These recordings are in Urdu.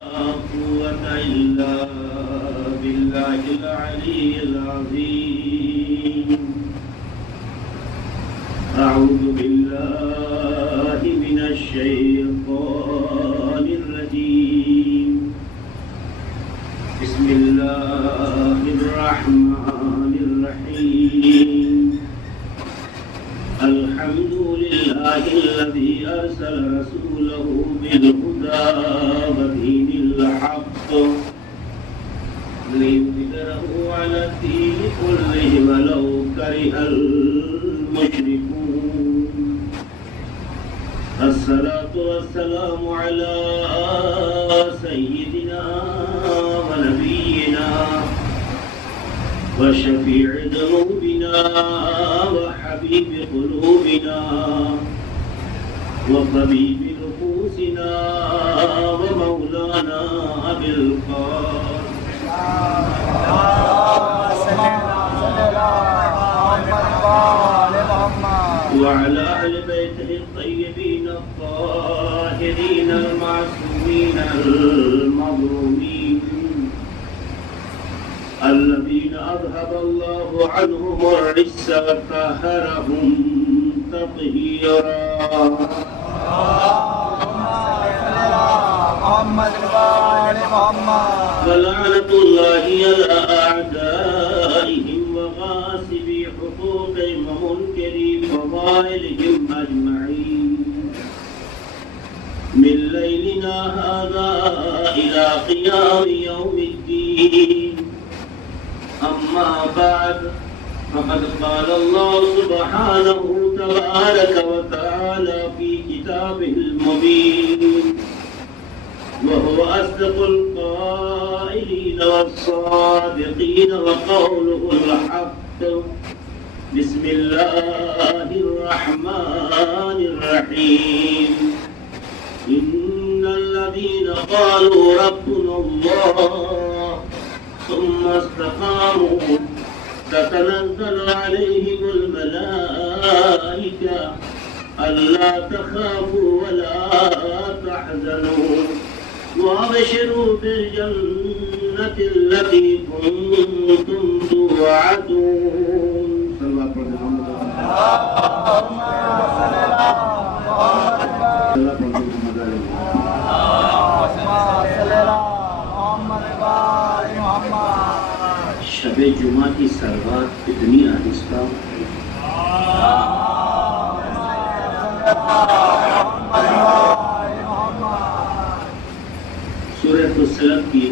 قوة إلا بالله العلي العظيم. أعوذ بالله من الشيطان الرجيم. بسم الله الرحمن الرحيم. الحمد لله الذي أرسل رسوله بالهدى ودين الحق ليظهره على الدين كله ولو كره المشركون. الصلاة والسلام على سيدنا ونبينا وشفيع ذنوبنا وحبيب قلوبنا وطبيب نفوسنا ومولانا أبي القاسم وعلى أهل بيته الطيبين الطاهرين المعصومين المظلومين الذين أذهب الله عنهم الرجس وطهرهم تطهيرا. ولعنة الله على أعدائهم وغاصبي حقوقهم ومنكري فضائلهم أجمعين من ليلنا هذا إلى قيام يوم الدين. أما بعد فقد قال الله سبحانه تبارك وتعالى في كتابه المبين وهو أصدق القائلين والصادقين وقوله الحق. بسم الله الرحمن الرحيم. إن الذين قالوا ربنا الله ثم استقاموا تتنزل عليهم الملائكة ألا تخافوا ولا تحزنوا وابشروا بالجنة التي كنتم توعدون. صلى الله عليه شب جمعہ کی سروات اتنی آہستہ سورہ فصلت کی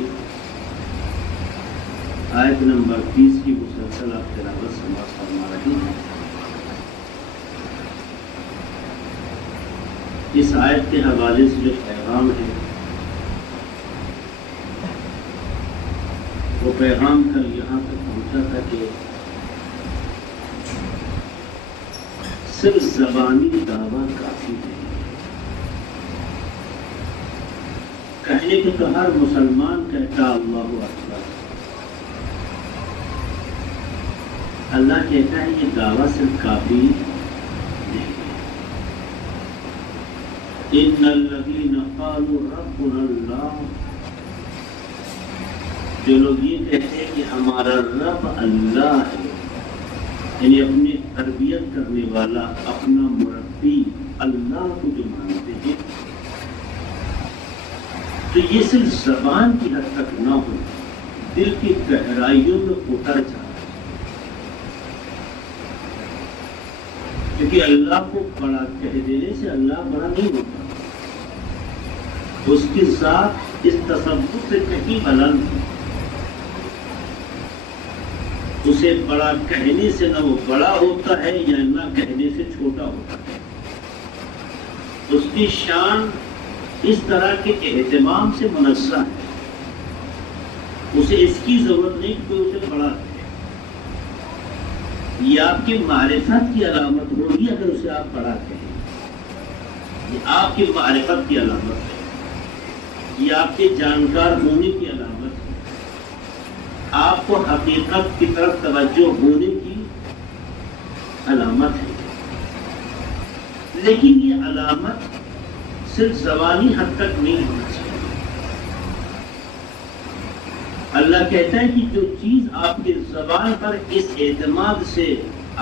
آیت نمبر 30 کی مسلسل آپ تلاوت سماعت فرما رہی ہیں. اس آیت کے حوالے سے جو پیغام ہے وہ پیغام کل یہاں تک پہنچا تھا کہ صرف زبانی دعویٰ کافی ہے. کہنے کو تو ہر مسلمان کہتا اللہ اکبر. اللہ کہتا ہے یہ دعویٰ صرف کافی نہیں. ان الذین قالوا ربنا اللہ، جو لوگ یہ کہتے ہیں کہ ہمارا رب اللہ ہے، یعنی اپنی تربیت کرنے والا اپنا مربی اللہ کو جو مانتے ہیں، تو یہ صرف زبان کی حد تک نہ ہو، دل کی گہرائیوں میں اتر جائے. کیونکہ اللہ کو بڑا کہہ دینے سے اللہ بڑا نہیں ہوتا. اس کی ذات اس تصور سے کہیں بلند ہے. اسے بڑا کہنے سے نہ وہ بڑا ہوتا ہے یا نہ کہنے سے چھوٹا ہوتا ہے. اس کی شان اس طرح کے اہتمام سے منزہ ہے. اسے اس کی ضرورت نہیں کہ اسے بڑا ہے. یہ آپ کی معرفت کی علامت ہوگی اگر اسے آپ بڑا کہیں. یہ آپ کی معرفت کی علامت ہے. یہ آپ کے جانکار ہونے کی علامت ہے. آپ کو حقیقت کی طرف توجہ ہونے کی علامت ہے. لیکن یہ علامت صرف زبانی حد تک نہیں ہونا چاہیے. اللہ کہتا ہے کہ جو چیز آپ کے زبان پر اس اعتماد سے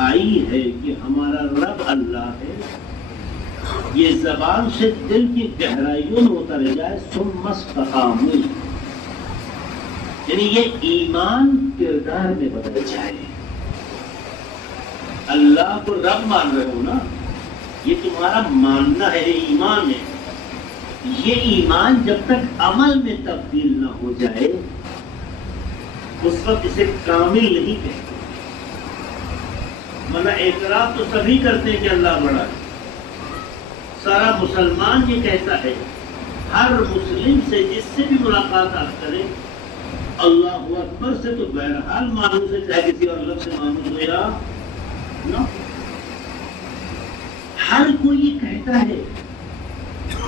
آئی ہے کہ ہمارا رب اللہ ہے، یہ زبان سے دل کی گہرائیوں میں اتر جائے، ثم استقاموا، یعنی یہ ایمان کردار میں بدل جائے۔ اللہ کو رب مان رہے ہو نا، یہ تمہارا ماننا ہے، یہ ایمان ہے۔ یہ ایمان جب تک عمل میں تبدیل نہ ہو جائے اس وقت اسے کامل نہیں کہتے۔ ورنہ اعتراف تو سبھی کرتے ہیں کہ اللہ بڑا ہے، سارا مسلمان یہ کہتا ہے، ہر مسلم سے جس سے بھی ملاقات آپ کریں اللہ اکبر سے تو بہرحال مانوس ہے، چاہے کسی اور لفظ سے مانوس ہو یا نہ، ہر کوئی یہ کہتا ہے۔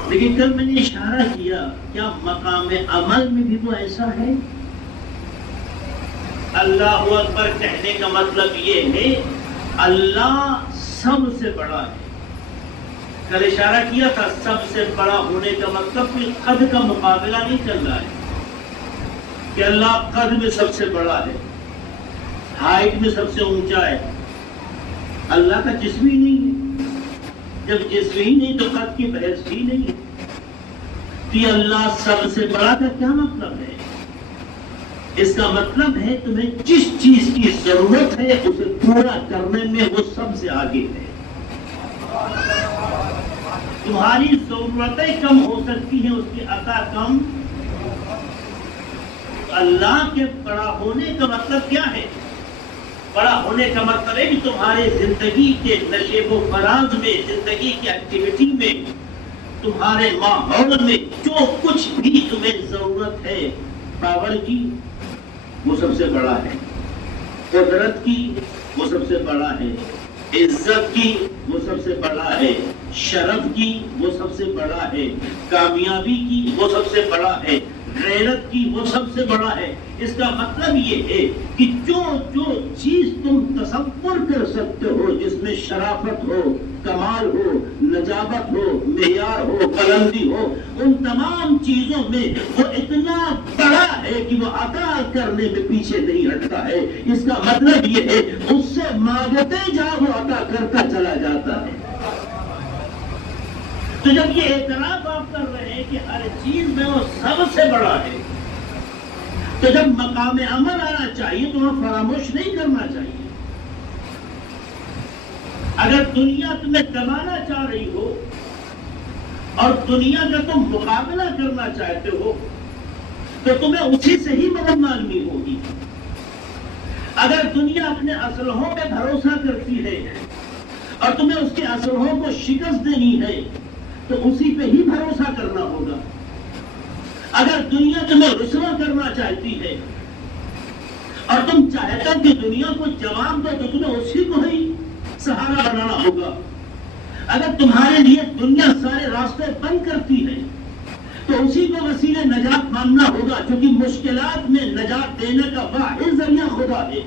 لیکن کل میں نے اشارہ کیا، کیا مقام عمل میں بھی تو ایسا ہے؟ اللہ اکبر کہنے کا مطلب یہ ہے اللہ سب سے بڑا ہے۔ کل اشارہ کیا تھا، سب سے بڑا ہونے کا مطلب کوئی قد کا مقابلہ نہیں چل رہا ہے کہ اللہ قد میں سب سے بڑا ہے، ہائٹ میں سب سے اونچا ہے۔ اللہ کا جسم ہی نہیں ہے، جب جسم ہی نہیں تو قد کی بحث ہی نہیں ہے۔ تو یہ اللہ سب سے بڑا کا کیا مطلب ہے؟ اس کا مطلب ہے تمہیں جس چیز کی ضرورت ہے اسے پورا کرنے میں وہ سب سے آگے ہے۔ تمہاری ضرورتیں کم ہو سکتی ہیں، اس کی عطا کم۔ اللہ کے بڑا ہونے کا مطلب کیا ہے؟ بڑا ہونے کا مطلب ہے کہ تمہارے زندگی کے نشیب و فراز میں، زندگی کی ایکٹیویٹی میں، تمہارے ماحول میں جو کچھ بھی تمہیں ضرورت ہے، پاور کی وہ سب سے بڑا ہے، قدرت کی وہ سب سے بڑا ہے، عزت کی وہ سب سے بڑا ہے، شرف کی وہ سب سے بڑا ہے، کامیابی کی وہ سب سے بڑا ہے، غیرت کی وہ سب سے بڑا ہے۔ اس کا مطلب یہ ہے کہ جو چیز تم تصور کر سکتے ہو، جس میں شرافت ہو، کمال ہو، نجابت ہو، معیار ہو، بلندی ہو، ان تمام چیزوں میں وہ اتنا بڑا ہے کہ وہ عطا کرنے میں پیچھے نہیں ہٹتا ہے۔ اس کا مطلب یہ ہے اس سے مانگتے جاؤ وہ عطا کرتا چلا جاتا ہے۔ تو جب یہ اعتراف آپ کر رہے ہیں کہ ہر چیز میں وہ سب سے بڑا ہے، تو جب مقام عمل آنا چاہیے تو وہاں فراموش نہیں کرنا چاہیے۔ اگر دنیا تمہیں دبانا چاہ رہی ہو اور دنیا کا تم مقابلہ کرنا چاہتے ہو تو تمہیں اسی سے ہی مدد مانگنی ہوگی۔ اگر دنیا اپنے اسلحوں پہ بھروسہ کرتی ہے اور تمہیں اس کے اسلحوں کو شکست دینی ہے تو اسی پہ ہی بھروسہ کرنا ہوگا۔ اگر دنیا تمہیں رسوا کرنا چاہتی ہے اور تم چاہتا کہ دنیا کو جواب دو تو تمہیں اسی کو ہی سہارا بنانا ہوگا۔ اگر تمہارے لیے دنیا سارے راستے بند کرتی ہے تو اسی کو وسیلے نجات ماننا ہوگا، کیونکہ مشکلات میں نجات دینے کا واحد ذریعہ خدا ہے۔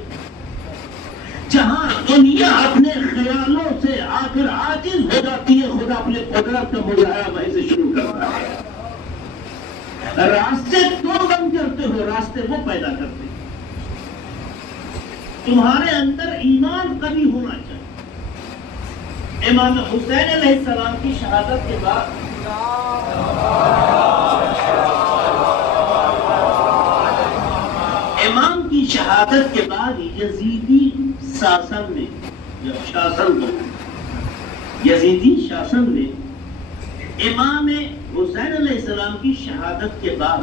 جہاں دنیا اپنے خیالوں سے آ کر عاجز ہو جاتی ہے، خدا اپنے قدرت کا مظاہرہ وہیں سے شروع کرتا ہے۔ راستے تم بند کرتے ہو، راستے وہ پیدا کرتے ہیں۔ تمہارے اندر ایمان قوی ہونا چاہیے۔ امام حسین علیہ السلام کی شہادت کے بعد امام کی شہادت کے بعد یزیدی شاسن میں، یزیدی شاسن میں امام حسین علیہ السلام کی شہادت کے بعد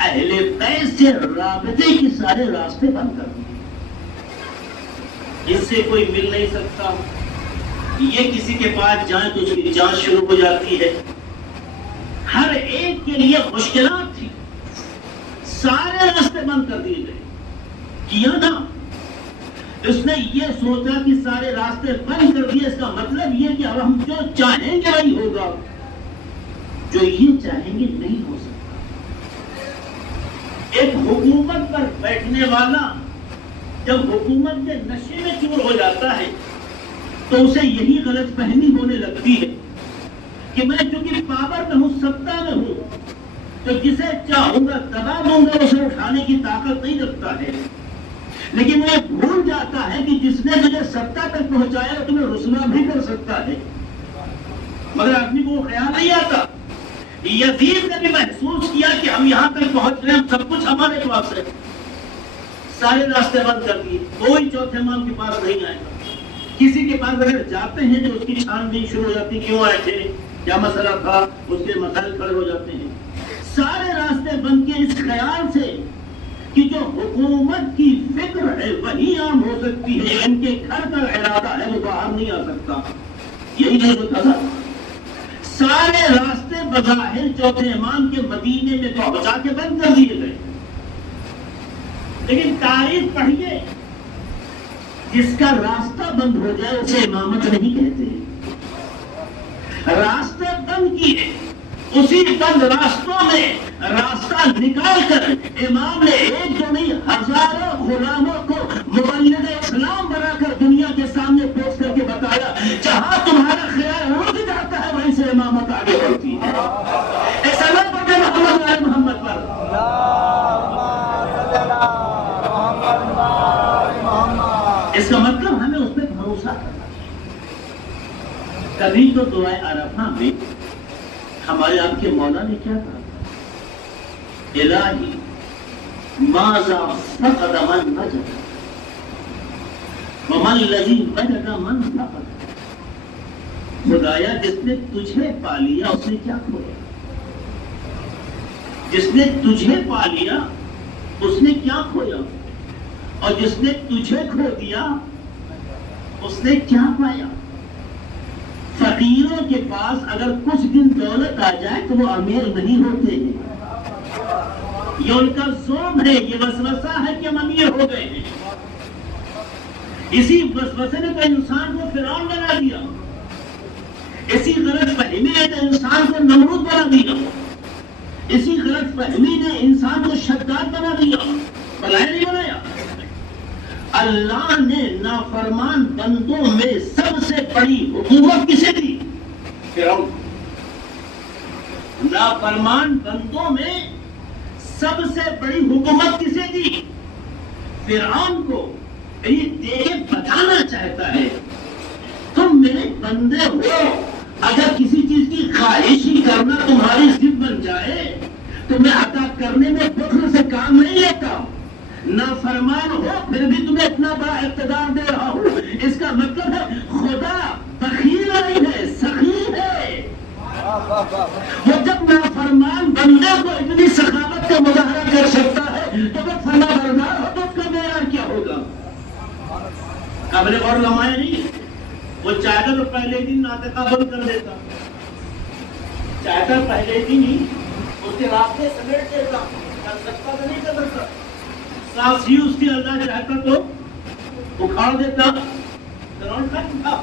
اہل بیت سے رابطے کے سارے راستے بند کر دیے۔ اس سے کوئی مل نہیں سکتا، یہ کسی کے پاس جائیں تو اس کی جانچ شروع ہو جاتی ہے۔ ہر ایک کے لیے مشکلات تھی، سارے راستے بند کر دیے گئے۔ کیا نا اس نے یہ سوچا کہ سارے راستے بند کر دیے، اس کا مطلب یہ کہ اب ہم جو چاہیں گے وہی ہوگا، جو یہ چاہیں گے نہیں ہو سکتا۔ ایک حکومت پر بیٹھنے والا جب حکومت کے نشے میں چور ہو جاتا ہے تو اسے یہی غلط فہمی ہونے لگتی ہے کہ میں چونکہ پاور میں ہوں، ستا میں ہوں، تو جسے چاہوں گا دبا دوں گا اسے اٹھانے کی طاقت نہیں رکھتا ہے، لیکن وہ بھول جاتا ہے کہ جس نے تجھے سطح تک پہنچایا وہ تمہیں رسوا بھی کر سکتا ہے، مگر آدمی کو وہ خیال نہیں آتا۔ یزید نے بھی محسوس کیا کہ ہم یہاں تک پہنچ رہے ہیں، سب کچھ ہمارے پاس ہے، سارے راستے بند کر دیے، کوئی چوتھے امام کے پاس نہیں آئے گا۔ کسی کے پاس اگر جاتے ہیں جو اس کی چھان بین شروع ہو جاتی، کیوں آئے تھے، کیا مسئلہ تھا، اس کے مسائل کھڑے ہو جاتے ہیں۔ سارے راستے بند کے اس خیال سے کہ جو حکومت کی فکر ہے وہی عام ہو سکتی ہے، ان کے گھر کا ارادہ ہے وہ باہر نہیں آ سکتا، یہی نہیں ہوتا تھا۔ سارے راستے بظاہر چوتھے امام کے مدینے میں پہنچا کے بند کر دیے گئے، لیکن تاریخ پڑھیے، جس کا راستہ بند ہو جائے اسے امامت نہیں کہتے۔ راستہ بند کیے، اسی بند راستوں میں راستہ نکال کر امام نے ایک جو نہیں ہزاروں غلاموں کو مبلغ اسلام بنا کر دنیا کے سامنے پیش کر کے بتایا، جہاں تمہارا خیال رک جاتا ہے وہیں سے امامت آگے بڑھتی ہے۔ ایسا نہ پڑھے محمد پر۔ اس کا مطلب ہمیں اس پہ بھروسہ کرنا۔ کبھی تو دعائے عرفہ میں ہمارے آپ کے مولا نے کیا کہا؟ الہی ماذا فقد من وجد ومن الذی وجد من فقد۔ خدایا جس نے تجھے پا لیا اس نے کیا کھویا؟ جس نے تجھے پا لیا اس نے کیا کھویا؟ اور جس نے تجھے کھو دیا اس نے کیا پایا؟ فقیروں کے پاس اگر کچھ دن دولت آ جائے تو وہ امیر نہیں ہوتے ہیں، یہ ان کا ظلم ہے، یہ وسوسہ ہے کہ ہم امیر ہو گئے ہیں۔ اسی وسوسے نے تو انسان کو فرعون بنا دیا، اسی غلط فہمی نے تو انسان کو نمرود بنا دیا، اسی غلط فہمی نے انسان کو شداد بنا دیا، بلائے نہیں بنایا۔ اللہ نے نافرمان بندوں میں سب سے بڑی حکومت کسے دی؟ فرعون۔ نافرمان بندوں میں سب سے بڑی حکومت کسے دی؟ فرعون کو۔ یہ دیکھے بتانا چاہتا ہے تم میرے بندے ہو، اگر کسی چیز کی خواہش ہی کرنا تمہاری ضد بن جائے تو میں عطا کرنے میں بخل سے کام نہیں لیتا۔ نافرمان ہو پھر بھی تمہیں اتنا بڑا اقتدار دے رہا ہوں، اس کا مطلب ہے خدا بخیل نہیں ہے، سخی ہے۔ وہ جب نافرمان بندے کو اتنی سخاوت کا مظاہرہ کر سکتا ہے تو وہ فرما بردار ہو تو اس کا معیار کیا ہوگا؟ آپ نے اور لمایا نہیں، وہ چاہتا تو پہلے دن ناطقہ بند کر دیتا، چاہتا پہلے دن ہی اس کے راستے سمیٹ دیتا، کر سکتا تو نہیں کر سکتا، سانس ہی اس کی اللہ چاہتا تو اکھاڑ دیتا، تھا۔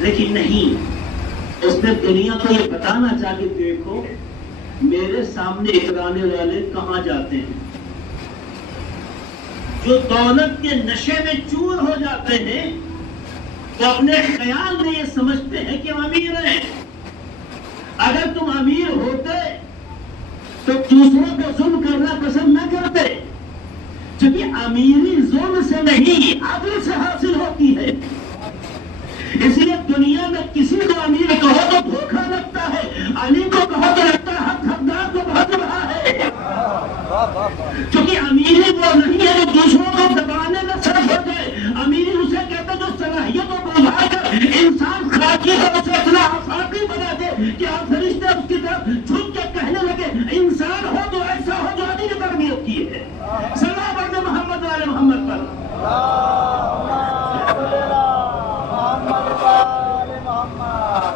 لیکن نہیں، اس نے دنیا کو یہ بتانا چاہ کے دیکھو میرے سامنے اترانے والے کہاں جاتے ہیں، جو دولت کے نشے میں چور ہو جاتے ہیں وہ اپنے خیال میں یہ سمجھتے ہیں کہ ہم امیر ہیں۔ اگر تم امیر ہوتے تو دوسروں کو ظلم کرنا پسند نہ کرتے، کیونکہ امیری ظلم سے نہیں عدل سے حاصل ہوتی ہے۔ اس لیے دنیا میں کسی کو امیر کہو تو دھوکہ لگتا ہے، علی کو کہو تو لگتا ہے حق حقدار کو بہت رہا ہے، کیونکہ امیری وہ نہیں ہے جو دوسروں کو دبانے میں صرف ہو جائے۔ امیری اسے کہتے جو صلاحیتوں کو بڑھا کر انسان خاکی ہے اسے اتنا آفاقی بنا دے کہ آپ فرشتے اس کی طرف جھک کے کہنے لگے انسان ہو تو ایسا ہو جو علی نے تربیت کی ہے۔ سلام پڑھتے محمد والے محمد پر۔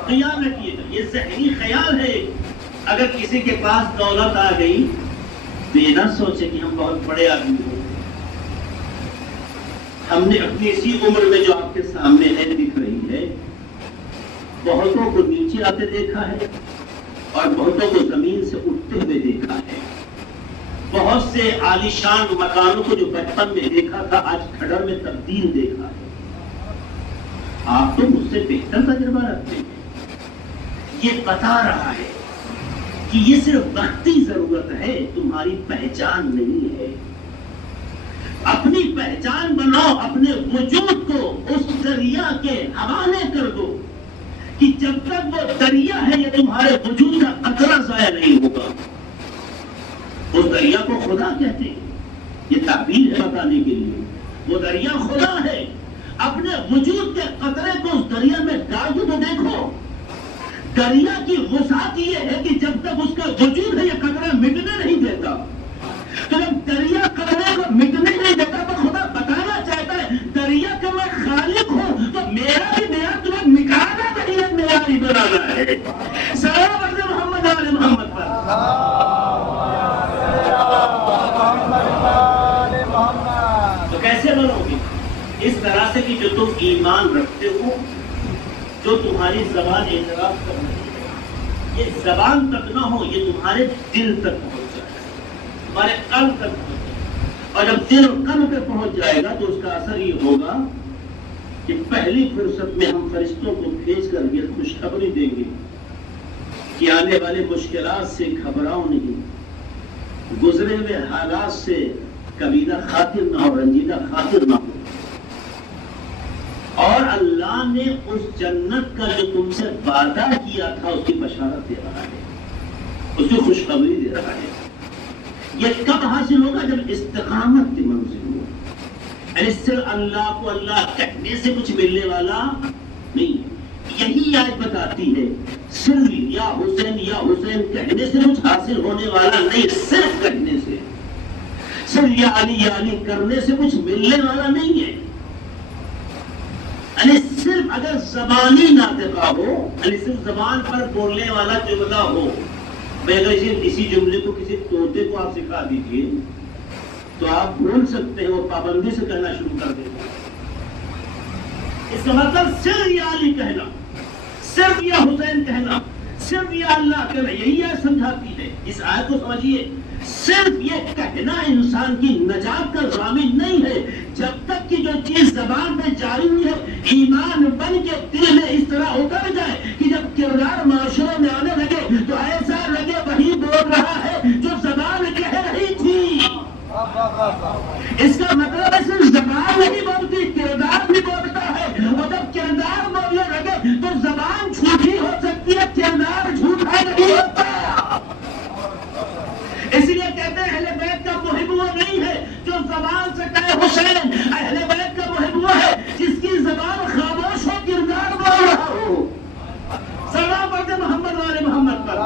خیال رکھیے گا، یہ ذہنی خیال ہے، اگر کسی کے پاس دولت آ گئی تو یہ نہ سوچے کہ ہم بہت بڑے آدمی ہو۔ ہم نے اپنی اسی عمر میں جو آپ کے سامنے ہے دکھ رہی ہے، بہتوں کو نیچے آتے دیکھا ہے اور بہتوں کو زمین سے اٹھتے ہوئے دیکھا ہے۔ بہت سے عالیشان مکانوں کو جو بچپن میں دیکھا تھا آج کھڑر میں تبدیل دیکھا ہے۔ آپ تو مجھ سے بہتر تجربہ رکھتے ہیں۔ یہ بتا رہا ہے کہ یہ صرف وقتی ضرورت ہے، تمہاری پہچان نہیں ہے۔ اپنی پہچان بناؤ، اپنے وجود کو اس دریا کے حوالے کر دو کہ جب تک وہ دریا ہے یہ تمہارے وجود کا قطرہ ضائع نہیں ہوگا۔ اس دریا کو خدا کہتے ہیں، یہ تعبیر ہے بتانے کے لیے۔ وہ دریا خدا ہے، اپنے وجود کے قطرے کو اس دریا میں ڈال دو تو دیکھو دریا کی وسعت یہ ہے کہ جب تک اس کا وجود ہے یہ قطرہ مٹنے نہیں دیتا۔ تو جب دریا قطرے کو مٹنے نہیں دیتا تو خدا بتانا چاہتا ہے دریا کا میں خالق ہوں، تو میرا بھی معیار تمہیں مٹانا نہیں ہے، معیار ہی بنانا ہے۔ سلام علیہ محمد علیہ محمد پر۔ تو کیسے بنو گے؟ اس طرح سے کہ جو تم ایمان رکھتے ہو، جو تمہاری زبان اعتراف کر رہی ہے، یہ زبان تک نہ ہو، یہ تمہارے دل تک پہنچ جائے، تمہارے قلب تک پہنچ جائے۔ اور جب دل اور قلب پہ پہنچ جائے گا تو اس کا اثر یہ ہوگا کہ پہلی فرصت میں ہم فرشتوں کو بھیج کر یہ خوشخبری دیں گے کہ آنے والے مشکلات سے گھبراؤ نہیں، گزرے ہوئے حالات سے کبیرہ خاطر نہ ہو، رنجیدہ خاطر نہ ہو، اور اللہ نے اس جنت کا جو تم سے وعدہ کیا تھا اس کی بشارت دے رہا ہے، اس کی خوشخبری دے رہا ہے۔ یہ کب حاصل ہوگا؟ جب استقامت کی منزل ہو، یعنی صرف اللہ کو اللہ کہنے سے کچھ ملنے والا نہیں ہے۔ یہی آیت بتاتی ہے صرف یا حسین کہنے سے کچھ حاصل ہونے والا نہیں، صرف کہنے سے، صرف یا علی کرنے سے کچھ ملنے والا نہیں ہے۔ یعنی صرف اگر زبانی ناطقہ ہو، یعنی صرف زبان پر بولنے والا جملہ ہو، بھئی اگر اسی جملے کو کسی طوطے کو آپ سکھا دیجئے تو آپ بھول سکتے ہیں، وہ پابندی سے کہنا شروع کر دیں گے۔ اس کا مطلب صرف یا علی کہنا، صرف یا حسین کہنا، صرف یا اللہ کہنا، یہی آیت سمجھاتی ہے۔ اس آیت کو سمجھیے، صرف یہ کہنا انسان کی نجات کا ضامن نہیں ہے، جب تک کہ جو چیز زبان پہ جاری ہوئی ہے ایمان بن کے دل میں اس طرح اتر جائے کہ جب کردار معاشرے میں آنے لگے تو ایسا لگے وہی بول رہا ہے جو زبان کہہ رہی تھی۔ اس کا مطلب ہے صرف زبان نہیں بولتی، کردار بھی بولتا ہے، اور جب کردار بولنے لگے تو زبان جھوٹی ہو سکتی ہے، کردار جھوٹا نہیں ہوتا۔ اسی لیے کہتے ہیں اہل بیت کا محب وہ نہیں ہے جو زبان سے کہے حسین، اہل بیت کا محب وہ ہے جس کی زبان خاموش ہو، کردار بول رہا ہو۔ سلام پڑھتے محمد والے محمد پر۔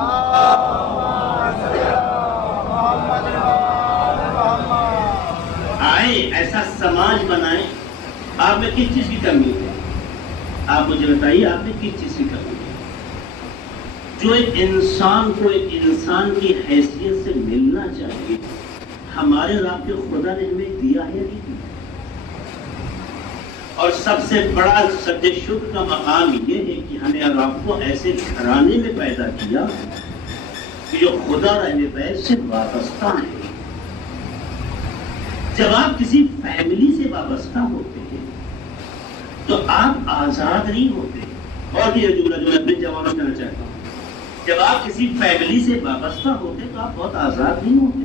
آئے ایسا سماج بنائیں۔ آپ میں کس چیز کی کمی ہے؟ آپ مجھے بتائیے، آپ میں کس چیز کی کمی ہے؟ جو ایک انسان کو ایک انسان کی حیثیت سے ملنا چاہیے، ہمارے اور آپ کے خدا نے ہمیں دیا ہے نہیں۔ اور سب سے بڑا سجدہ شکر کا مقام یہ ہے کہ ہمیں اور آپ کو ایسے گھرانے میں پیدا کیا کہ جو خدا اور اہل بیت سے وابستہ ہیں۔ جب آپ کسی فیملی سے وابستہ ہوتے ہیں تو آپ آزاد نہیں ہوتے۔ اور یہ جملہ جو میں اپنے جوانوں کہنا چاہتا ہوں، جب آپ کسی فیملی سے وابستہ ہوتے تو آپ بہت آزاد نہیں ہوتے۔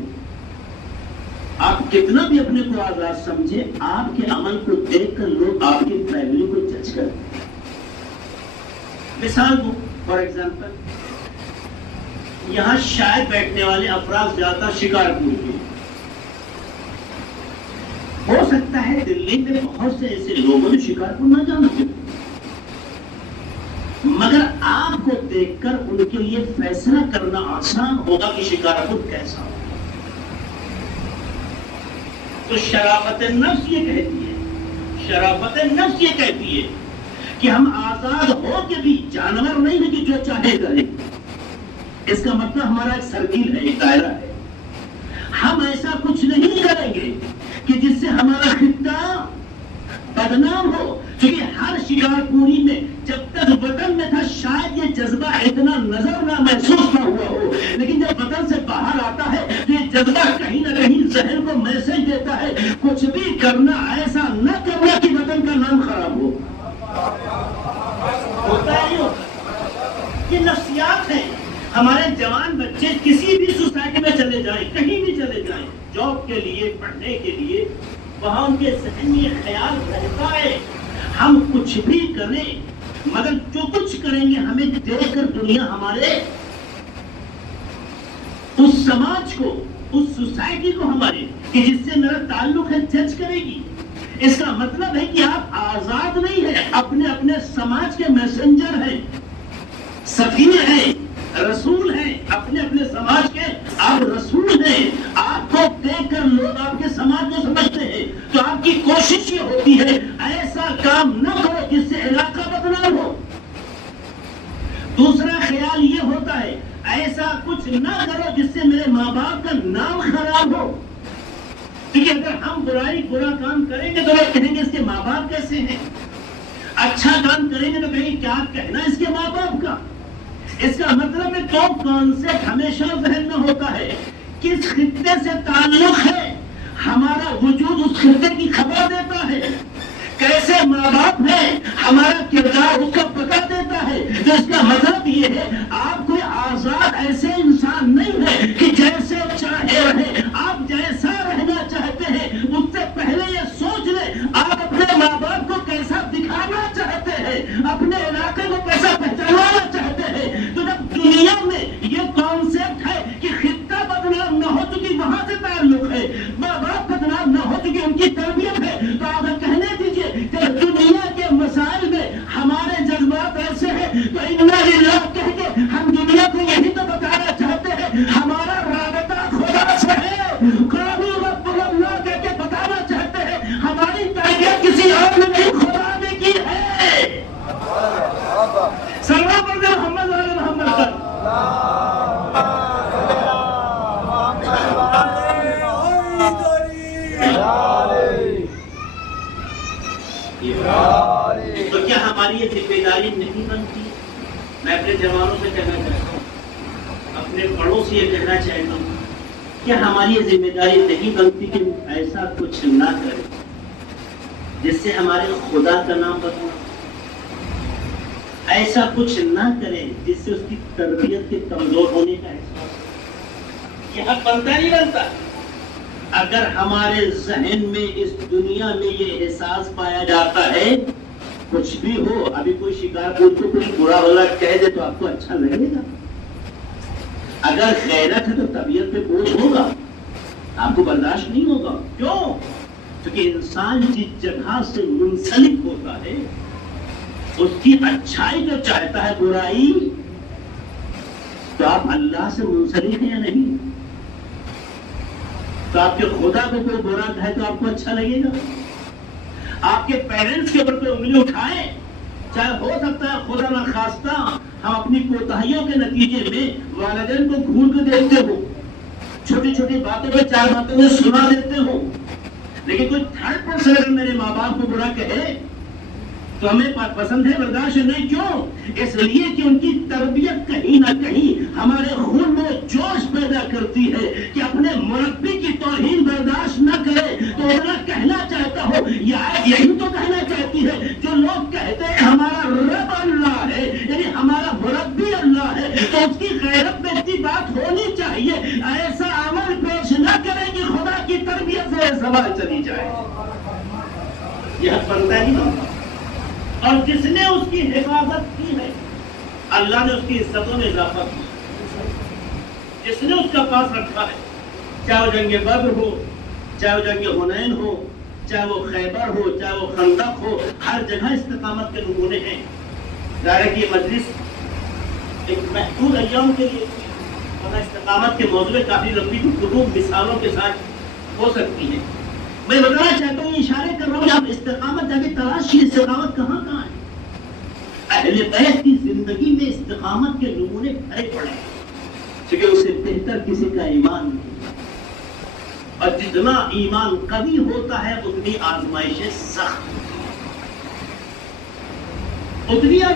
آپ کتنا بھی اپنے کو آزاد سمجھے، آپ کے عمل کو دیکھ کر لوگ آپ کی فیملی کو جج کرتے ہیں۔ مثال دوں، فار ایگزامپل، یہاں شاید بیٹھنے والے افراد زیادہ شکارپور کے، ہو سکتا ہے دلی میں بہت سے ایسے لوگوں نے شکارپور نہ جانتے، مگر آپ کو دیکھ کر ان کے لیے فیصلہ کرنا آسان ہوگا کہ شکارپور کیسا ہو۔ تو شرافت نفس یہ کہتی ہے، شرافت نفس یہ کہتی ہے کہ ہم آزاد ہو کے بھی جانور نہیں ہیں کہ جو چاہے کریں۔ اس کا مطلب ہمارا ایک سرکل ہے، ایک دائرہ ہے۔ ہم ایسا کچھ نہیں کریں گے کہ جس سے ہمارا خطہ بدنام ہو، کیونکہ ہر شکارپوری میں جب تک وطن میں تھا شاید یہ جذبہ اتنا نظر نہ محسوس نہ ہوا ہو، لیکن جب وطن سے باہر آتا ہے تو یہ جذبہ کہیں نہ کہیں ذہن کو میسج دیتا ہے کچھ بھی کرنا، ایسا نہ کرنا کہ وطن کا نام خراب ہو۔ ہوتا ہے نہیں ہوتا؟ یہ نفسیات ہیں۔ ہمارے جوان بچے بھی چلے جائیں جاب کے لیے، پڑھنے کے لیے، وہاں ان کے ذہن میں خیال رہتا ہے ہم کچھ بھی کریں مگر جو کچھ کریں گے ہمیں دیکھ کر دنیا ہمارے اس سماج کو، اس سوسائٹی کو ہمارے کہ جس سے میرا تعلق ہے جج کرے گی۔ اس کا مطلب ہے کہ آپ آزاد نہیں ہیں، اپنے اپنے سماج کے میسنجر ہیں، سفیر ہیں، رسول ہیں، اپنے اپنے سماج کے آپ رسول ہیں۔ آپ کو دیکھ کر لوگ آپ کے سماج کو سمجھتے ہیں تو آپ کی کوشش یہ ہوتی ہے ایسا کام نہ کرو جس سے علاقہ بدنام ہو۔ دوسرا خیال یہ ہوتا ہے ایسا کچھ نہ کرو جس سے میرے ماں باپ کا نام خراب ہو، کیونکہ اگر ہم برا کام کریں گے تو لوگ کہیں گے اس کے ماں باپ کیسے ہیں، اچھا کام کریں گے تو کہیں کیا کہنا اس کے ماں باپ کا۔ اس کا مطلب ہے تو کانسیپٹ ہمیشہ ذہن میں ہوتا ہے کس خطے سے تعلق ہے، ہمارا وجود اس خطے کی خبر دیتا ہے، کیسے ماں باپ ہے ہمارا کردار اس کا پتہ دیتا ہے۔ تو اس کا مطلب یہ ہے آپ کوئی آزاد ایسے انسان نہیں ہے کہ جیسے چاہے رہے، آپ جیسا رہنا چاہتے ہیں اس سے پہلے یہ سوچ لیں آپ اپنے ماں باپ کو کیسا دکھانا چاہتے ہیں، اپنے علاقے کو کیسا پہچاننا چاہتے ہیں۔ تو جب دنیا میں یہ کانسیپٹ ہے کہ خطہ بدنام نہ ہو چکی وہاں سے تعلق ہے، ماں باپ بدنام نہ ہو چکی ان کی تربیت ہے، تو آپ کہنے دیجیے کہ دنیا کے مسائل میں ہمارے جذبات ایسے ہیں تو انا للہ کہہ کے ہم دنیا کو یہی تو بتانا چاہتے ہیں ہمارا رابطہ خدا سے ہے، قانون رب اللہ کہہ کے بتانا چاہتے ہیں ہماری تربیت کسی اور نے نہیں خدا نے کی ہے۔ سلام علیکم محمد علیہ محمد صلی تو کیا ہماری یہ ذمہ داری نہیں بنتی؟ میں اپنے جوانوں سے کہنا چاہتا ہوں، اپنے بڑوں سے یہ کہنا چاہتا ہوں، کیا ہماری یہ ذمہ داری نہیں بنتی کہ ایسا کچھ نہ کریں جس سے ہمارے خدا کا نام بدلے، ایسا کچھ نہ کریں جس سے اس کی تربیت کے کمزور ہونے کا احساس، یہ حق بنتا نہیں بنتا؟ اگر ہمارے ذہن میں اس دنیا میں یہ احساس پایا جاتا ہے کچھ بھی ہو، ابھی کوئی شکار کو کچھ برا بھلا کہہ دے تو آپ کو اچھا لگے گا؟ اگر غیرت ہے تو طبیعت پہ بوجھ ہوگا، آپ کو برداشت نہیں ہوگا۔ کیوں؟ کیونکہ انسان جس جگہ سے منسلک ہوتا ہے اس کی اچھائی جو چاہتا ہے، برائی، تو آپ اللہ سے منسلک ہیں یا نہیں؟ تو آپ کے خدا کو کوئی برا کہے تو آپ کو اچھا لگے گا؟ آپ کے پیرنٹس کے اوپر کوئی انگلی اٹھائے، چاہے ہو سکتا ہے خدا نخواستہ ہم اپنی کوتاہیوں کے نتیجے میں والدین کو گھور کے دیکھتے ہو، چھوٹی چھوٹی باتوں پہ چار باتوں میں سنا دیتے ہو، لیکن کوئی تھرڈ پرسن اگر میرے ماں باپ کو برا کہے تو ہمیں پسند ہے، برداشت نہیں۔ کیوں؟ اس لیے کہ ان کی تربیت کہیں نہ کہیں ہمارے خون میں جوش پیدا کرتی ہے کہ اپنے مربی کی توہین برداشت نہ کرے۔ تو اتنا کہنا چاہتا ہو یا یہی تو کہنا چاہتی ہے جو لوگ کہتے ہیں ہمارا رب اللہ ہے، یعنی ہمارا مربی اللہ ہے، تو اس کی غیرت میں اتنی بات ہونی چاہیے ایسا عمل پیش نہ کرے کہ خدا کی تربیت سے سوال چلی جائے۔ یہ حق بنتا ہی نہیں۔ اور جس نے اس کی حفاظت کی ہے اللہ نے اس کی عزتوں میں اضافہ کیا، جس نے اس کا پاس رکھا ہے، چاہے وہ جنگ بدر ہو، چاہے وہ جنگ حنین ہو، چاہے وہ خیبر ہو، چاہے وہ خندق ہو، ہر جگہ استقامت کے نمونے ہیں۔ ظاہر ہے کہ یہ مجلس ایک محدود ایام کے لیے، ورنہ استقامت کے موضوع میں کافی لمبی گفتگو مثالوں کے ساتھ ہو سکتی ہے۔ میں بتانا چاہتا ہوں، اشارے کر رہا ہوں، آپ استقامت جا کے تلاش کی، استقامت کہاں کہاں ہے؟ اہل بیت کی زندگی میں استقامت کے نمونے بھرے پڑے ہیں، کیونکہ اسے بہتر کسی کا ایمان نہیں، اور جتنا ایمان قوی ہوتا ہے اتنی آزمائشیں سخت ہوتی ہیں،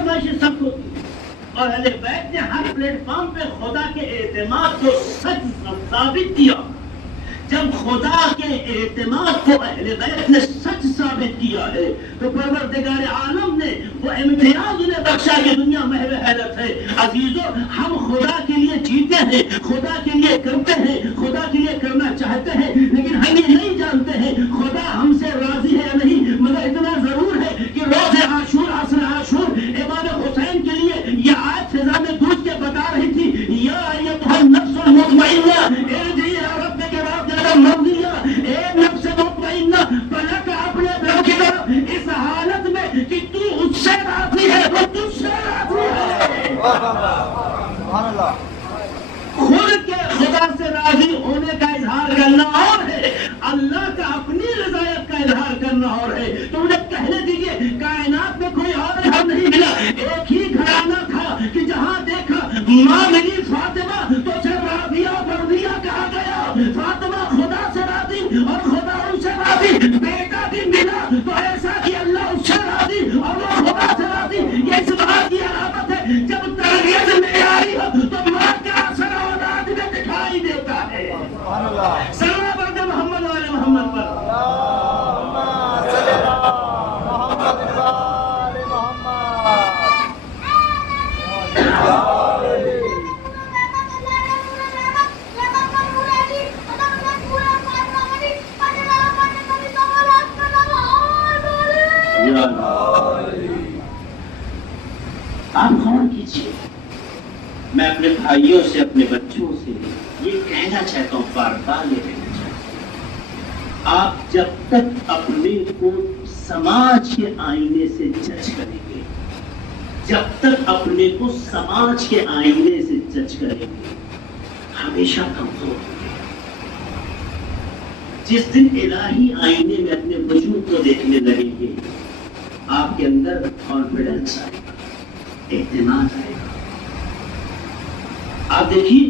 اور اہل بیت نے ہر پلیٹ فارم پہ خدا کے اعتماد کو سچ ثابت کیا جب خدا کے اعتماد کو اہل بیت نے سچ ثابت کیا ہے تو پروردگار عالم نے وہ امتیاز انہیں بخشا کہ دنیا محو حیرت ہے۔ عزیزو، ہم خدا کے لیے جیتے ہیں، خدا کے لیے کرتے ہیں، خدا کے لیے کرنا چاہتے ہیں، لیکن ہم یہ نہیں جانتے ہیں خدا ہم سے راضی ہے یا نہیں، مگر اتنا ضرور ہے کہ روز عاشور عصر عاشور امام حسین کے لیے یہ آیت فضا میں گونج کے بتا رہی تھی، یا ایتھا النفس المطمئنہ ارجعی الی ربک راضیۃ مرضیہ، اے نفس مطمئنہ پلٹ اپنے رب کی طرف اس حالت میں کہ تو اس سے راضی ہے، وہ تجھ سے راضی ہے۔ سبحان اللہ۔ خود کے خدا سے راضی ہونے کا اظہار کرنا اور ہے، اللہ کا اپنی رضایت کا اظہار کرنا اور ہے۔ تو انہیں کہنے دیجیے کائنات میں کوئی اور گھر نہیں ملا، ایک ہی گھرانہ تھا کہ جہاں دیکھا ماں ملی فاطمہ تو اسے راضیہ مرضیہ کہا گیا، فاطمہ خدا سے راضی اور خدا ان سے راضی، بیٹا بھی ملا تو ایسا کہ اللہ اس سے راضی اور وہ خدا سے راضی۔ یہ اس بات کی علامت ہے جب تربیت معیاری ہو تو ماں کا اثر اولاد میں دکھائی دیتا ہے۔ سلام برد محمد والے محمد پر۔ آپ غور کیجیے، میں اپنے بھائیوں سے اپنے بچوں سے یہ کہنا چاہتا ہوں، بار بار یہ کہنا چاہتا ہوں، آپ جب تک اپنے کو سماج کے آئینے سے جج کریں گے، جب تک اپنے کو سماج کے آئینے سے جج کریں گے، ہمیشہ کمزور ہوں گے۔ جس دن الہی آئینے میں اپنے وجود کو دیکھنے لگیں گے، آپ کے اندر کانفیڈنس آئے گا، اعتماد آئے گا۔ آپ دیکھیے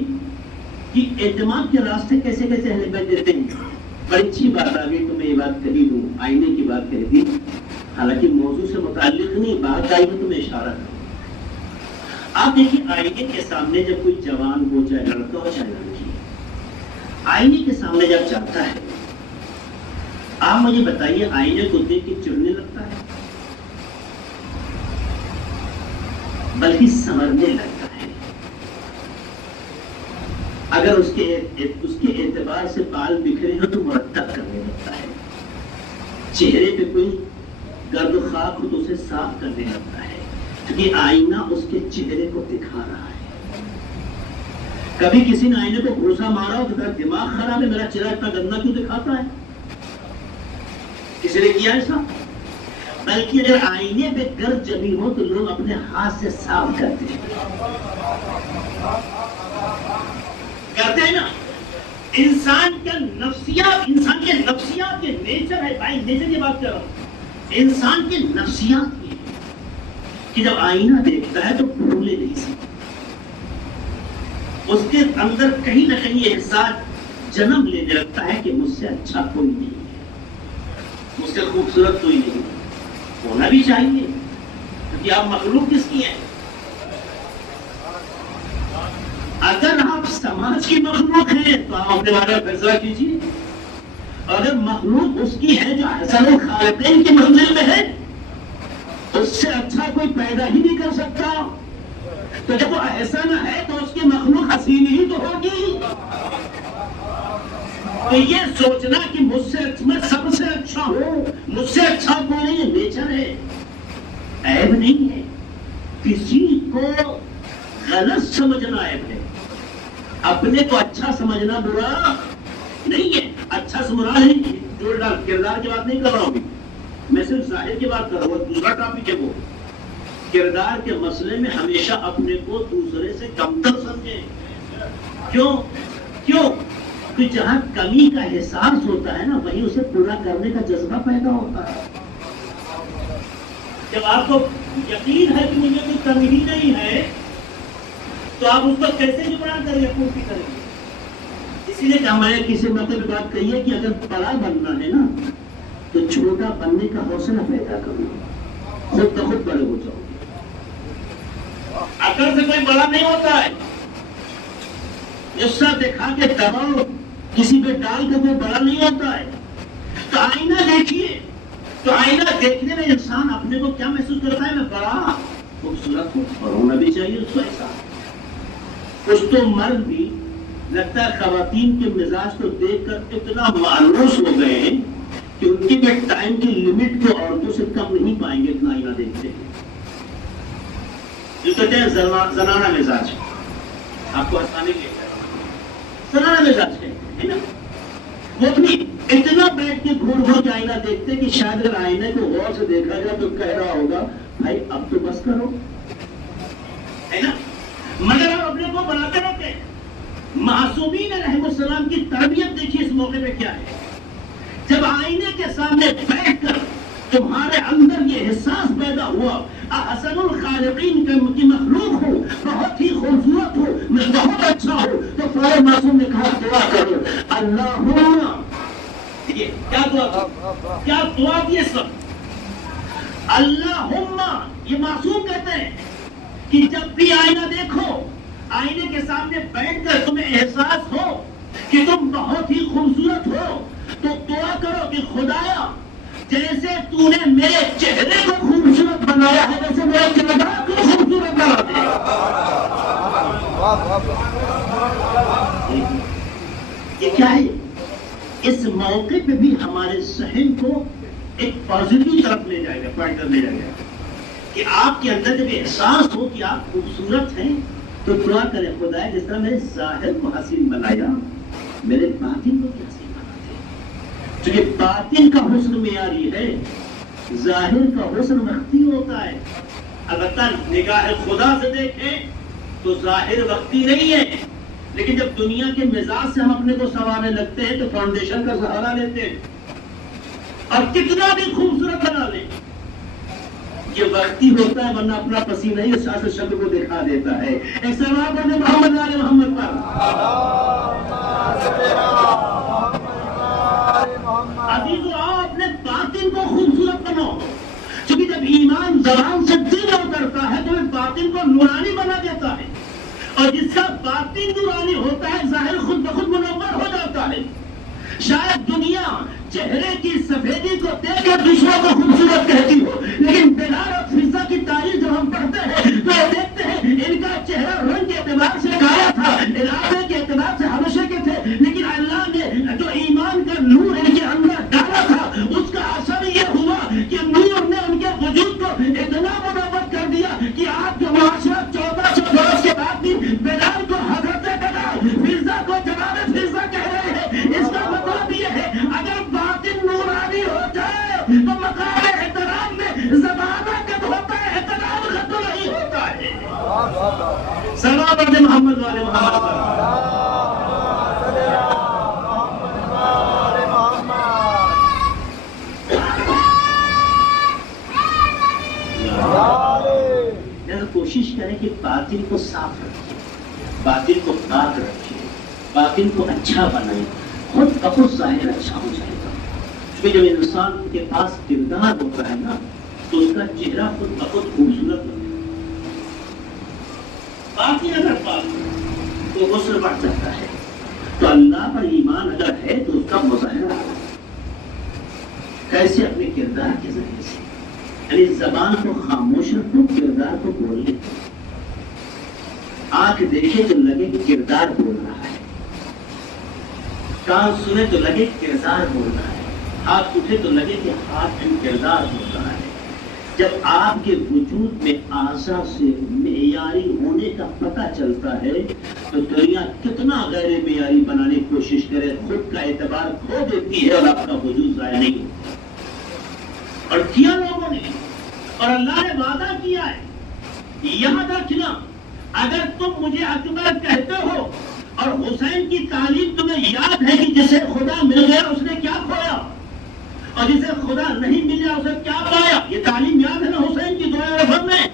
کہ اعتماد کے راستے کیسے کیسے اہل بیت دیتے ہیں۔ بڑی اچھی بات آ گئی تو میں یہ بات کہی دوں، آئینے کی بات کہہ دی، حالانکہ موضوع سے متعلق نہیں، بات آئی تو میں اشارہ کروں۔ آپ دیکھیے آئینے کے سامنے جب کوئی جوان ہو، چاہے لڑکا ہو چاہے لڑکی، آئینے کے سامنے جب جاتا ہے، آپ مجھے بتائیے آئینے کو دیکھ کے چڑھنے لگتا ہے بلکہ سنورنے لگتا ہے؟ اگر اس کے اعتبار سے بال بکھرے ہو تو مرتب کرنے لگتا ہے، چہرے پہ کوئی گرد و خاک ہو تو اسے صاف کرنے لگتا ہے، کیونکہ آئینہ اس کے چہرے کو دکھا رہا ہے۔ کبھی کسی نے آئینے کو گھوسا مارا ہو تو میرا دماغ خراب ہے، میرا چہرہ اتنا گندا کیوں دکھاتا ہے؟ کسی نے کیا ایسا؟ بلکہ اگر آئینے پہ گرد جمی ہو تو لوگ اپنے ہاتھ سے صاف کرتے ہیں نا۔ انسان کے نفسیات کے نیچر ہے، بائی نیچر کی بات کر رہا ہوں، انسان کے نفسیات یہ ہے کہ جب آئینہ دیکھتا ہے تو بھولے نہیں سکتا، اس کے اندر کہیں نہ کہیں احساس جنم لینے لگتا ہے کہ مجھ سے اچھا کوئی نہیں ہے، مجھ سے خوبصورت کوئی نہیں ہے۔ ہونا بھی چاہیے کیونکہ آپ مخلوق کس کی ہیں؟ اگر آپ سماج کی مخلوق ہیں تو آپ اپنے بارے میں فیصلہ کیجیے، اگر مخلوق اس کی ہے جو حسن الخالقین کی منزل میں ہے، اس سے اچھا کوئی پیدا ہی نہیں کر سکتا، تو جب وہ احسن ہے تو اس کی مخلوق حسین ہی تو ہوگی۔ تو یہ سوچنا کہ مجھ سے میں سب سے اچھا ہوں، مجھ سے اچھا کوئی نہیں، یہ نیچر ہے، عیب نہیں ہے۔ کسی کو غلط سمجھنا عیب ہے، اپنے کو اچھا سمجھنا برا نہیں ہے۔ اچھا سمجھنا ہے، کردار کی بات نہیں کر رہا ہوں، میں صرف ظاہر کی بات کر رہا ہوں۔ دوسرا ٹاپک ہے وہ کردار کے مسئلے میں ہمیشہ اپنے کو دوسرے سے کمتر سمجھیں۔ کیوں؟ کہ جہاں کمی کا احساس ہوتا ہے نا، وہیں اسے پورا کرنے کا جذبہ پیدا ہوتا ہے۔ جب آپ کو یقین ہے کہ مجھے کوئی کمی ہی نہیں ہے تو آپ اس کو کیسے جبران کریں گے، پورتی کریں گے؟ اسی لیے کہ میں کسی موقع پہ بات کہی ہے کہ اگر بڑا بننا ہے نا تو چھوٹا بننے کا حوصلہ پیدا کرو، خود بخود بڑے ہو جاؤ گے۔ عقل سے کوئی بڑا نہیں ہوتا ہے، غصہ دکھا کے دباؤ کسی پہ ڈال کر کوئی بڑا نہیں ہوتا ہے. تو آئینہ دیکھیے, تو آئینہ دیکھنے میں انسان اپنے کو کیا محسوس کرتا ہے؟ میں بڑا خوبصورت ہوں, اور ہونا بھی چاہیے اس کو ایسا. کچھ تو مرد بھی لگتا ہے خواتین کے مزاج کو دیکھ کر اتنا مانوس ہو گئے ہیں کہ ان کی بھی ٹائم کی لمٹ کو عورتوں سے کم نہیں پائیں گے, اتنا آئینہ دیکھتے ہیں. جو کہتے ہیں زنانہ مزاج, آپ کو ہنسانے کے زنانہ مزاج ہے نا, وہ بھی اتنا بیٹھ کے گھور گھور کے آئینہ دیکھتے کہ شاید اگر آئینے کو غور سے دیکھا جائے تو کہہ رہا ہوگا بھائی اب تو بس کرو, ہے نا. مگر آپ اپنے کو بناتے رہتے ہیں. معصومین علیہ السلام کی تربیت دیکھیے اس موقع پہ کیا ہے. جب آئینے کے سامنے بیٹھ کر تمہارے اندر یہ احساس پیدا ہوا احسن الخالقین کی مخلوق ہو, بہت ہی خوبصورت ہو, میں بہت اچھا ہوں, تو فارغ معصوم نے کہا دعا کرو اللہم, یہ کیا دعا تھا, کیا دعا تھی اس وقت؟ اللہم. یہ معصوم کہتے ہیں کہ جب بھی آئینہ دیکھو, آئینے کے سامنے بیٹھ کر تمہیں احساس ہو کہ تم بہت ہی خوبصورت ہو, تو دعا کرو کہ خدایا جیسے تو نے میرے چہرے کو خوبصورت بنایا ہے ویسے میرے کردار کو خوبصورت بنا دے. یہ کیا ہے؟ اس موقع پہ بھی ہمارے ذہن کو ایک پازیٹیو طرف لے جائے گا, پوائنٹ کر لے جائے گا کہ آپ کے اندر جب احساس ہو کہ آپ خوبصورت ہیں تو دعا کریں خدا جس طرح میرے ظاہر کو حسین بنایا میرے باطن کو بھی حسین بنا دے. چونکہ باطن کا حسن معیاری ہے, ظاہر کا حسن وقتی ہوتا ہے. البتہ نگاہ خدا سے دیکھیں تو ظاہر وقتی نہیں ہے, لیکن جب دنیا کے مزاج سے ہم اپنے کو سنوارنے لگتے ہیں تو فاؤنڈیشن کا سہارا لیتے ہیں, اور کتنا بھی خوبصورت بنا لیں یہ وقتی ہوتا ہے, ورنہ اپنا پسینہ ہی اس اصل شکل کو دکھا دیتا ہے. ایک سلام پڑھیں محمد علی محمد پر. عزیزو آؤ اپنے باطن کو خوبصورت بناؤ, کیونکہ جب ایمان زبان سے دل اترتا ہے تو باطن کو نورانی بنا دیتا ہے, اور جس کا باطن نورانی ہوتا ہے ظاہر خود بخود منور ہو جاتا ہے. شاید دنیا چہرے کی سفیدی کو دیکھ کر دوسروں کو خوبصورت کہتی ہو, لیکن بلال اور فضا کی تاریخ جب ہم پڑھتے ہیں تو دیکھتے ہیں ان کا چہرہ رنگ کے اعتبار سے کالا تھا, علاقے کے اعتبار سے حبشے کے تھے, لیکن اللہ نے جو ایمان کا نور ان کے اندر ڈالا تھا اس کا اثر یہ ہوا کہ نور نے ان کے وجود کو اتنا منور کر دیا کہ آج جو معاشرہ 1400 برس کے بعد بھی بلال کو حضرت بلال, فضا کو جناب فضا کہہ رہے ہیں. اس کا مطلب یہ ہے اگر باطن نورانی ہو جائے تو مقام احترام میں زمانہ قد ہوتا ہے, احترام قد نہیں ہوتا ہے. سلام علیہ محمد والے محمد. کوشش کریں کہ باطن کو صاف رکھیں, باطن کو پاک رکھیں, باطن کو اچھا بنائیں, خود بخود ظاہر اچھا ہو جائے گا. کیونکہ جب انسان کے پاس کردار ہوتا ہے نا تو اس کا چہرہ خود بخود خوبصورت بنے گا. باطن اگر پاک ہو تو غسل بڑھ جاتا ہے, تو اللہ پر ایمان اگر ہے تو اس کا مظاہرہ کیسے اپنے کردار کے ذریعے سے, یعنی زبان کو خاموش رکھو, کردار کو بولنے. آنکھ دیکھے تو لگے کہ کردار بول رہا ہے, کان سنے تو لگے کردار بول رہا ہے, ہاتھ اٹھے تو لگے کہ ہاتھ بھی کردار بول رہا ہے. جب آپ کے وجود میں اعضاء سے معیاری ہونے کا پتہ چلتا ہے تو دنیا کتنا غیر معیاری بنانے کی کوشش کرے, خود کا اعتبار کھو دیتی ہے اور آپ کا وجود ضائع نہیں ہوتا. اور کیا لوگوں نے, اور اللہ نے وعدہ کیا ہے, یاد رکھنا اگر تم مجھے اکبر کہتے ہو اور حسین کی تعلیم تمہیں یاد ہے کہ جسے خدا مل گیا اس نے کیا کھویا, اور جسے خدا نہیں ملا اسے کیا پایا, یہ تعلیم یاد ہے نا حسین کی دعا رفت میں.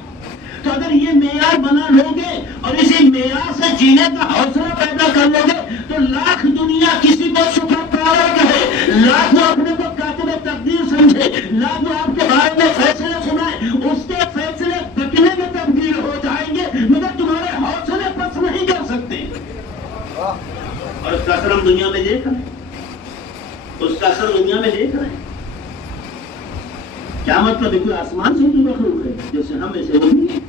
تو اگر یہ معیار بنا لو گے اور اسی معیار سے جینے کا حوصلہ پیدا کر لو گے تو لاکھ دنیا کسی کو سپر پاور کہے, لاکھ اپنے کو کاتب تقدیر سمجھے, لاکھ آپ کے بارے میں فیصلے سنائے, اس کے فیصلے بکنے میں تبدیل ہو جائیں گے, مگر تمہارے حوصلے پس نہیں کر سکتے. اور اس کا اثر اثر ہم دنیا میں دیکھ رہے ہیں، اس کا اثر دنیا میں دیکھ رہے ہیں۔ کیا مطلب ہے؟ کوئی آسمان سے بھی مخلوق ہے جیسے ہم ایسے وہ بھی ہیں،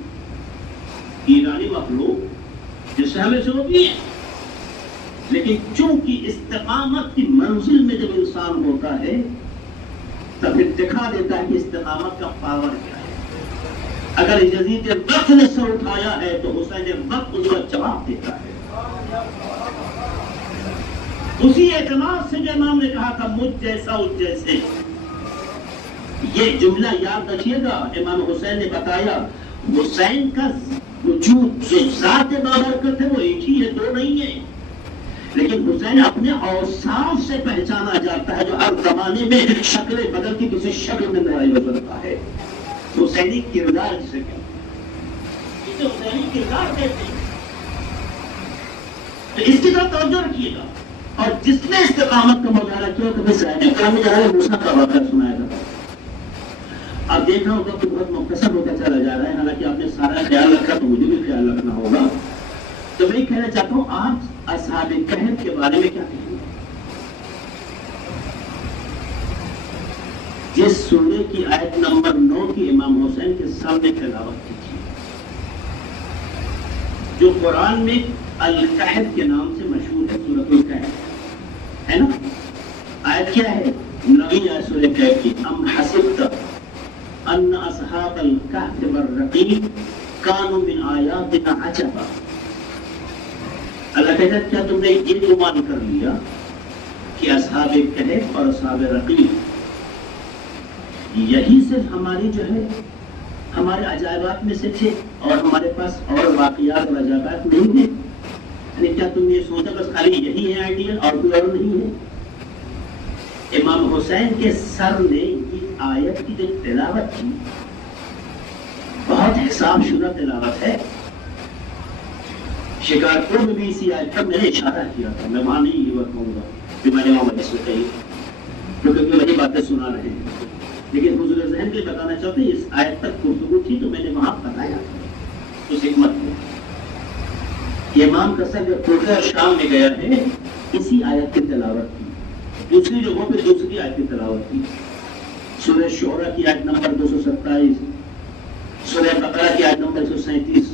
ایرانی مخلوق جیسے ہم ایسے وہ بھی ہیں، لیکن چونکہ استقامت کی منزل میں جب انسان ہوتا ہے تب پھر دکھا دیتا ہے کہ استقامت کا پاور کیا ہے۔ اگر یزید وقت نے سر اٹھایا ہے تو حسین وقت اس کا جواب دیتا ہے۔ اسی اعتماد سے جو امام نے کہا تھا مجھ جیسا اس جیسے، یہ جملہ یاد رکھیے گا۔ امام حسین نے بتایا حسین کا وجود جو ذات بابرکت ہے وہ ایک ہی ہے، دو نہیں ہے، لیکن حسین اپنے اوصاف سے پہچانا جاتا ہے جو ہر زمانے میں شکل بدل کی کسی شکل میں نمایاں ہو سکتا ہے۔ حسینی کردار جسے کہتے ہیں، حسینی کردار کہتے ہیں۔ تو اس کی طرف توجہ رکھیے گا۔ اور جس نے استقامت کا مظاہرہ کیا تو میں صحابہ کرام میں جہاں موسیٰ کا واقعہ سنایا تھا۔ آپ دیکھ رہا ہوگا کہ بہت مختصر ہوتا چلا جا رہا ہے، حالانکہ آپ نے سارا خیال رکھا تو مجھے بھی خیال رکھنا ہوگا۔ تو میں کہنا چاہتا ہوں آپ اصحاب کہف کے بارے میں کیا کہیں گے؟ جس سورے کی آیت نمبر 9 کی امام حسین کے سامنے تلاوت کی تھی، جو قرآن میں الکہف کے نام سے مشہور ہے، سورۃ الکہف ہے نا؟ آیت کیا ہے؟ نبی سورہ کہف کی، ام حسبت ان اصحاب الکہف والرقیم کانوا من آیاتنا عجبا۔ اللہ کہتا ہے کیا تم نے یہ گمان کر لیا کہ اصحاب کہف اور اصحاب رقیم یہی صرف ہماری جو ہے ہمارے عجائبات میں سے تھے اور ہمارے پاس اور واقعات اور عجائبات نہیں ہیں؟ یعنی کیا تم یہ سوچا بس خالی یہی ہے آئیڈیا اور کوئی اور نہیں ہے؟ امام حسین کے سر نے یہ آیت کی جو تلاوت کی بہت حساب شدہ تلاوت ہے۔ شکارپور میں بھی اسی آیت پر میں نے اشارہ کیا تھا، میں وہاں نہیں یہ وقت ہوں گا کہ میں نے وہاں مجلس میں کہی، کیونکہ وہی باتیں سنا رہے ہیں، لیکن حضور ذہن کے بتانا چاہتے ہیں اس آیت تک گفتگو تھی تو میں نے وہاں بتایا اس حکمت میں۔ یہ امام کا سر جب کوفہ اور شام میں گیا ہے اسی آیت کی تلاوت کی، دوسری جگہوں پہ دوسری آیت کی تلاوت کی۔ سورہ شعراء کی آیت نمبر 227، سورہ بقرہ کی آیت نمبر 137،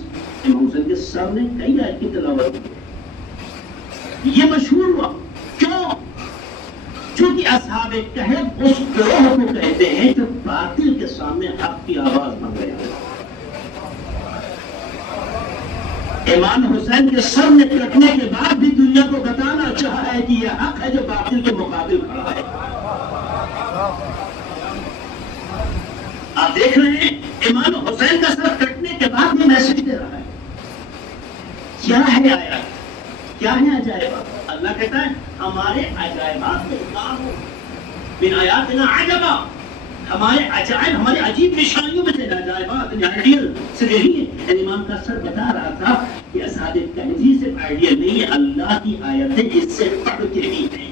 امام حسین کے سر نے کئی آیت کی تلاوت کی۔ یہ مشہور ہوا کیوں؟ چونکہ اصحاب کہف اس گروہ کو کہتے ہیں جو باطل کے سامنے حق کی آواز بن گیا۔ امام حسین کے سر نے کٹنے کے بعد بھی دنیا کو بتانا چاہا ہے کہ یہ حق ہے جو باطل کے مقابل کھڑا ہے۔ آپ دیکھ رہے ہیں امام حسین کا سر کٹنے کے بعد بھی میسج دے رہا ہے۔ کیا ہے آیات؟ کیا ہے عجائبات؟ اللہ کہتا ہے ہمارے عجائبات میں کام ہو، من آیاتنا عجبا، ہمارے عجائب ہمارے عجیب نشانیوں میں سے عجائبات آئیڈیل صرف یہی ہے۔ امام کا سر بتا رہا تھا کہ اصحاب کہف صرف آئیڈیل نہیں ہے، اللہ کی آیتیں اس سے پڑھ کے بھی ہیں۔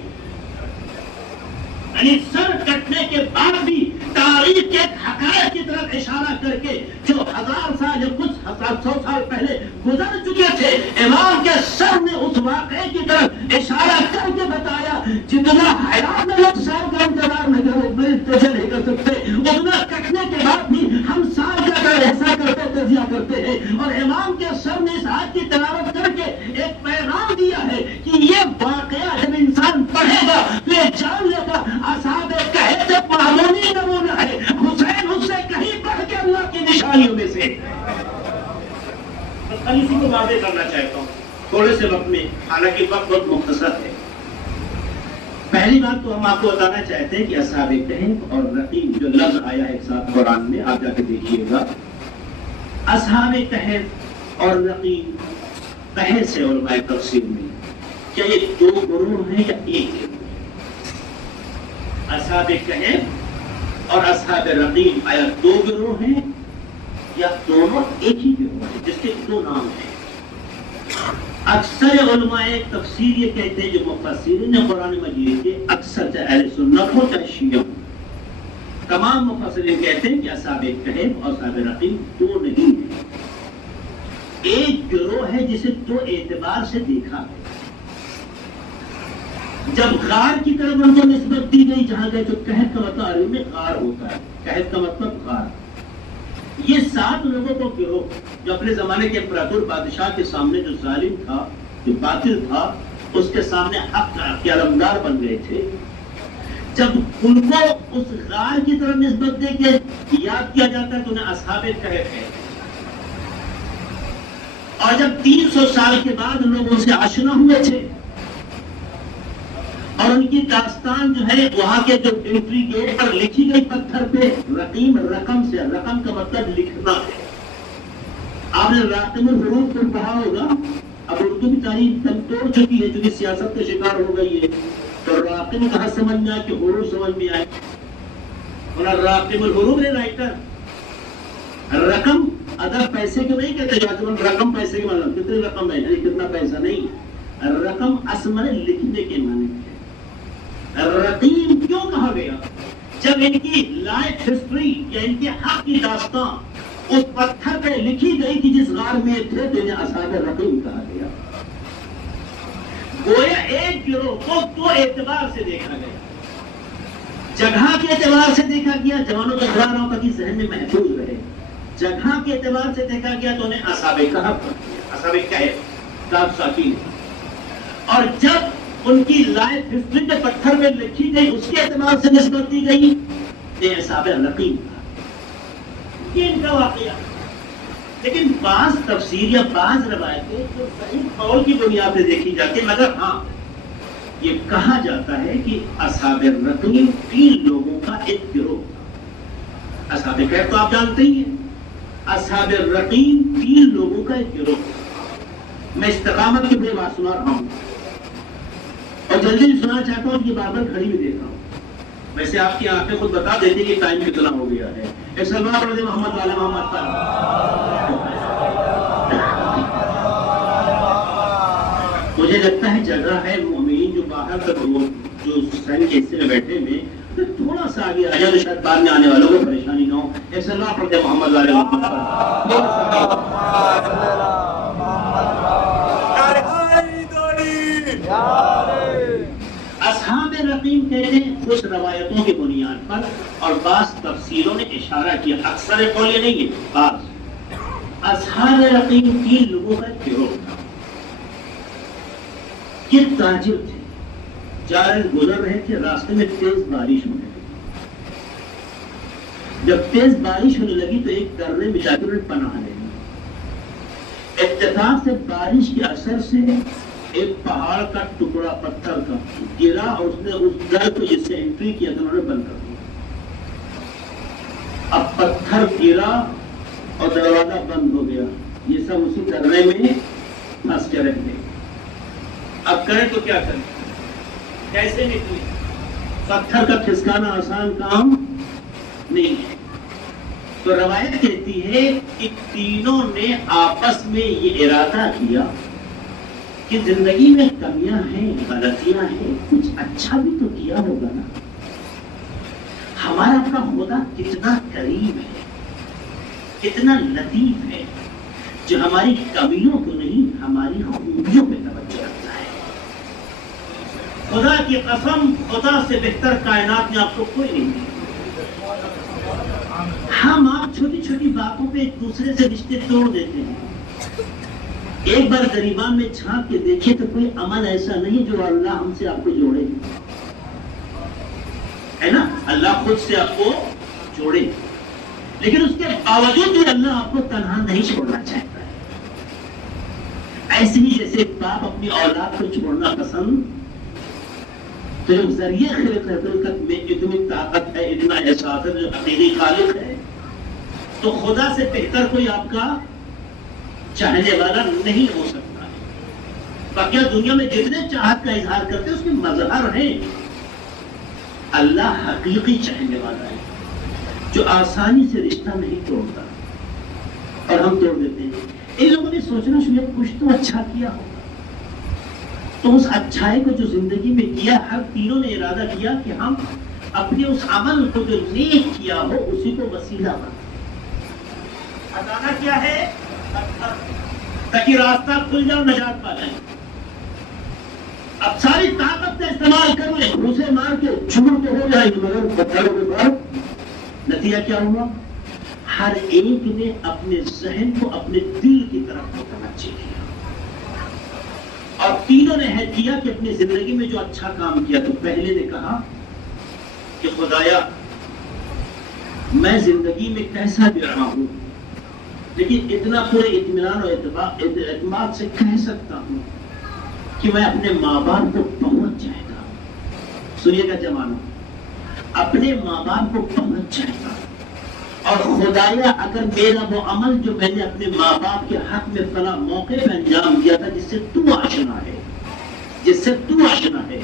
یعنی سر کٹنے کے بعد بھی تاریخ کے حقائق کی طرف اشارہ کر کے جو 1000 سال یا کچھ 100 سال پہلے گزر چکے تھے، امام کے سر نے اس واقعے کی طرف اشارہ کر کے بتایا جتنا حیات میں لوگ سال کا انتظار نہیں کر سکتے اتنا کٹنے کے بعد بھی ہم سال کا ایسا کرتے تجزیہ کرتے ہیں۔ اور امام کے سر نے اس آیت کی تلاوت کر کے ایک پیغام دیا ہے کہ یہ واقعہ جب انسان پڑھے گا تو یہ جان لے گا اصحاب کہف ایک معمولی نمونہ ہے، حسین اس سے کہیں بڑھ کے اللہ کی نشانیوں میں سے۔ بس اسی کو واضح کرنا چاہتا ہوں تھوڑے سے وقت میں، حالانکہ وقت بہت مختصر ہے۔ پہلی بات تو ہم آپ کو بتانا چاہتے ہیں کہ اصحاب کہف اور رقیم جو لفظ آیا ہے ایک ساتھ قرآن میں، آپ جا کے دیکھیے گا۔ اصحاب کہف اور رقیم بحث ہے علماء تفسیر میں، کیا یہ دو گروہ ہیں یا ایک ہے؟ اصحاب کہف اور اصحاب رقیم آیا دو گروہ ہیں یا دونوں ایک ہی گروہ ہیں جس کے دو نام ہیں؟ اکثر علماء تفسیر یہ کہتے ہیں جو مفسرین قرآن مجید کے اکثر چاہے اہل سنت ہو چاہے شیعہ ہو، تمام مفسرین کہتے ہیں کہ اصحاب کہف اور اصحاب رقیم دو نہیں ہیں، ایک گروہ ہے جسے دو اعتبار سے دیکھا ہے۔ جب غار کی طرف ان کو نسبت دی گئی جہاں گئے، تو کہف کا مطلب عربی میں غار ہوتا ہے، کہف کا مطلب غار۔ یہ 7 لوگوں کو گروہ جو اپنے زمانے کے امپراطور بادشاہ کے سامنے جو ظالم تھا، جو باطل تھا، اس کے سامنے حق کے علمدار بن گئے تھے، جب ان کو اس غار کی طرف نسبت دے کے یاد کیا جاتا ہے تو انہیں اصحاب کہف ہے۔ اور جب 300 سال کے بعد لوگ ان سے آشنا ہوئے تھے اور ان کی داستان جو ہے وہاں کے جو انٹری گیٹ پر لکھی گئی پتھر پہ، رقیم رقم سے، رقم کا مطلب لکھنا ہے۔ آپ نے راقم الحروف کو پڑھا ہوگا، اب اردو کی تاریخ تم توڑ چکی ہے چونکہ سیاست کا شکار ہو گئی ہے، تو راقم کہاں سمجھ میں آئے کہ حروف سمجھ میں آئے، اور راقم الحروف ہے رائٹر۔ رقم ادب پیسے کے نہیں کہتے، جو رقم پیسے کے مطلب کتنی رقم ہے، کتنا پیسہ نہیں، رقم اصل لکھنے کے معنی ہے۔ رقیم کیوں کہا گیا؟ جب ان کی لائف ہسٹری یا ان کے حق کی داستان اس پتھر پہ لکھی گئی کہ جس غار میں تھے، تو انہیں اصحاب رقیم کہا گیا۔ گویا ایک گروہ کو 2 اعتبار سے دیکھا گیا، جگہ کے اعتبار سے دیکھا گیا، جوانوں کو بڑھا رہا ہوں تاکہ ذہن میں محفوظ رہے، جگہ کے اعتبار سے دیکھا گیا تو انہیں اصحاب کہف، اصحاب کہف، کاف ساکین۔ اور جب ان کی لائف ہسٹری کے پتھر میں لکھی گئی اس کے اعتبار سے نسبت دی گئی، یہ اصحاب رقیم تھا، یہ ان کا واقعہ۔ لیکن بعض تفسیر یا بعض روایتیں جو صحیح قول کی بنیاد پہ دیکھی جاتی ہیں، مگر ہاں یہ کہا جاتا ہے کہ اصحاب رقیم 3 لوگوں کا ایک گروہ تھا۔ اصحاب کہف تو آپ جانتے ہی ہیں، اصحاب رقیم 3 لوگوں کا ایک گروہ۔ میں استقامت کی بڑی بات سنا رہا ہوں اور جلدی سنا چاہتا ہوں کہ بار بار کھڑی بھی دیکھا ہوں، ویسے آپ کی آنکھیں خود بتا دیتی کہ ٹائم کتنا ہو گیا ہے۔ ایک سلمان پڑھ دے محمد والے محمد پر۔ مجھے لگتا ہے جگہ ہے مومنین جو باہر تک جو سین کے حصے میں بیٹھے ہوئے، تھوڑا سا آگے آ جائے تو شاید بعد میں آنے والوں کو پریشانی نہ ہو۔ ایک سلمان پڑھ دے محمد والے محمد پر۔ اصحاب رقیم کہتے ہیں کچھ روایتوں کی بنیاد پر، اور بعض تفسیروں نے اشارہ کیا، اکثر قول یہ نہیں ہے، بعض اصحاب رقیم 3 لوگوں کا گروہ تھا۔ یہ تاجر تھے، جا رہے گزر رہے تھے، راستے میں تیز بارش ہونے لگی۔ جب تیز بارش ہونے لگی تو ایک درے میں جا کر پناہ لے لی۔ اتفاق سے بارش کے اثر سے ایک پہاڑ کا ٹکڑا پتھر کا گرا اور اس نے اس در کو جس سے انٹری کیا تھا انہوں نے بند کر دیا۔ اب پتھر گرا اور دروازہ بند ہو گیا، یہ سب اسی درے میں پھنس کے رہ گئے۔ اب کریں تو کیا کریں، کیسے نکلے؟ پتھر کا کھسکانا آسان کام نہیں ہے۔ تو روایت کہتی ہے کہ تینوں نے آپس میں یہ ارادہ کیا کہ زندگی میں کمیاں ہیں، غلطیاں ہیں، کچھ اچھا بھی تو کیا ہوگا نا۔ ہمارا اپنا خدا کتنا کریم ہے، کتنا لطیف ہے، جو ہماری کمیوں کو نہیں ہماری خوبیوں پہ توجہ رکھتا ہے۔ خدا کی قسم، خدا سے بہتر کائنات میں آپ کو کوئی نہیں ہے۔ ہم آپ چھوٹی چھوٹی باتوں پہ ایک دوسرے سے رشتے توڑ دیتے ہیں۔ ایک بار غریبان میں جھانک کے دیکھیے تو کوئی عمل ایسا نہیں جو اللہ ہم سے آپ کو جوڑے، ہے نا؟ اللہ خود سے آپ کو جوڑے، لیکن اس کے باوجود بھی اللہ آپ کو تنہا نہیں چھوڑنا چاہتا ہے۔ ایسے ہی جیسے باپ اپنی اولاد کو چھوڑنا پسند، تو جو ذریعہ خلقت میں اتنی طاقت ہے، اتنا احساس ہے، جو حقیقی خالق ہے، تو خدا سے بہتر کوئی آپ کا چاہنے والا نہیں ہو سکتا ہے۔ باقی دنیا میں جتنے چاہت کا اظہار کرتے ہیں اس کے مظہر ہیں، اللہ حقیقی چاہنے والا ہے جو آسانی سے رشتہ نہیں توڑتا، اور ہم توڑ دیتے ہیں۔ ان لوگوں نے سوچنا شاید کچھ تو اچھا کیا ہوگا، تو اس اچھائی کو جو زندگی میں کیا، ہر تینوں نے ارادہ کیا کہ ہم اپنے اس عمل کو جو نیک کیا ہو اسی کو وسیلہ بنا۔ خزانہ کیا ہے؟ تاکہ راستہ کھل جائے اور نجات پا جائیں۔ اب ساری طاقت کا استعمال کر لیں، اسے مار کے چور تو ہو جائے گی، مگر پتھروں کے بعد نتیجہ کیا ہوا؟ ہر ایک نے اپنے ذہن کو اپنے دل کی طرف متوجہ کیا، اور تینوں نے ہے کیا کہ اپنی زندگی میں جو اچھا کام کیا، تو پہلے نے کہا کہ خدایا میں زندگی میں کیسا بھی رہا ہوں، لیکن اتنا پورے اطمینان اور اعتماد سے کہہ سکتا ہوں کہ میں اپنے ماں باپ کو بہت چاہتا ہوں۔ سنیے گا جوانوں، اپنے ماں باپ کو بہت چاہتا ہوں، اور خدایا اگر میرا وہ عمل جو میں نے اپنے ماں باپ کے حق میں فلاں موقع پہ انجام دیا تھا، جس سے تو آشنا ہے،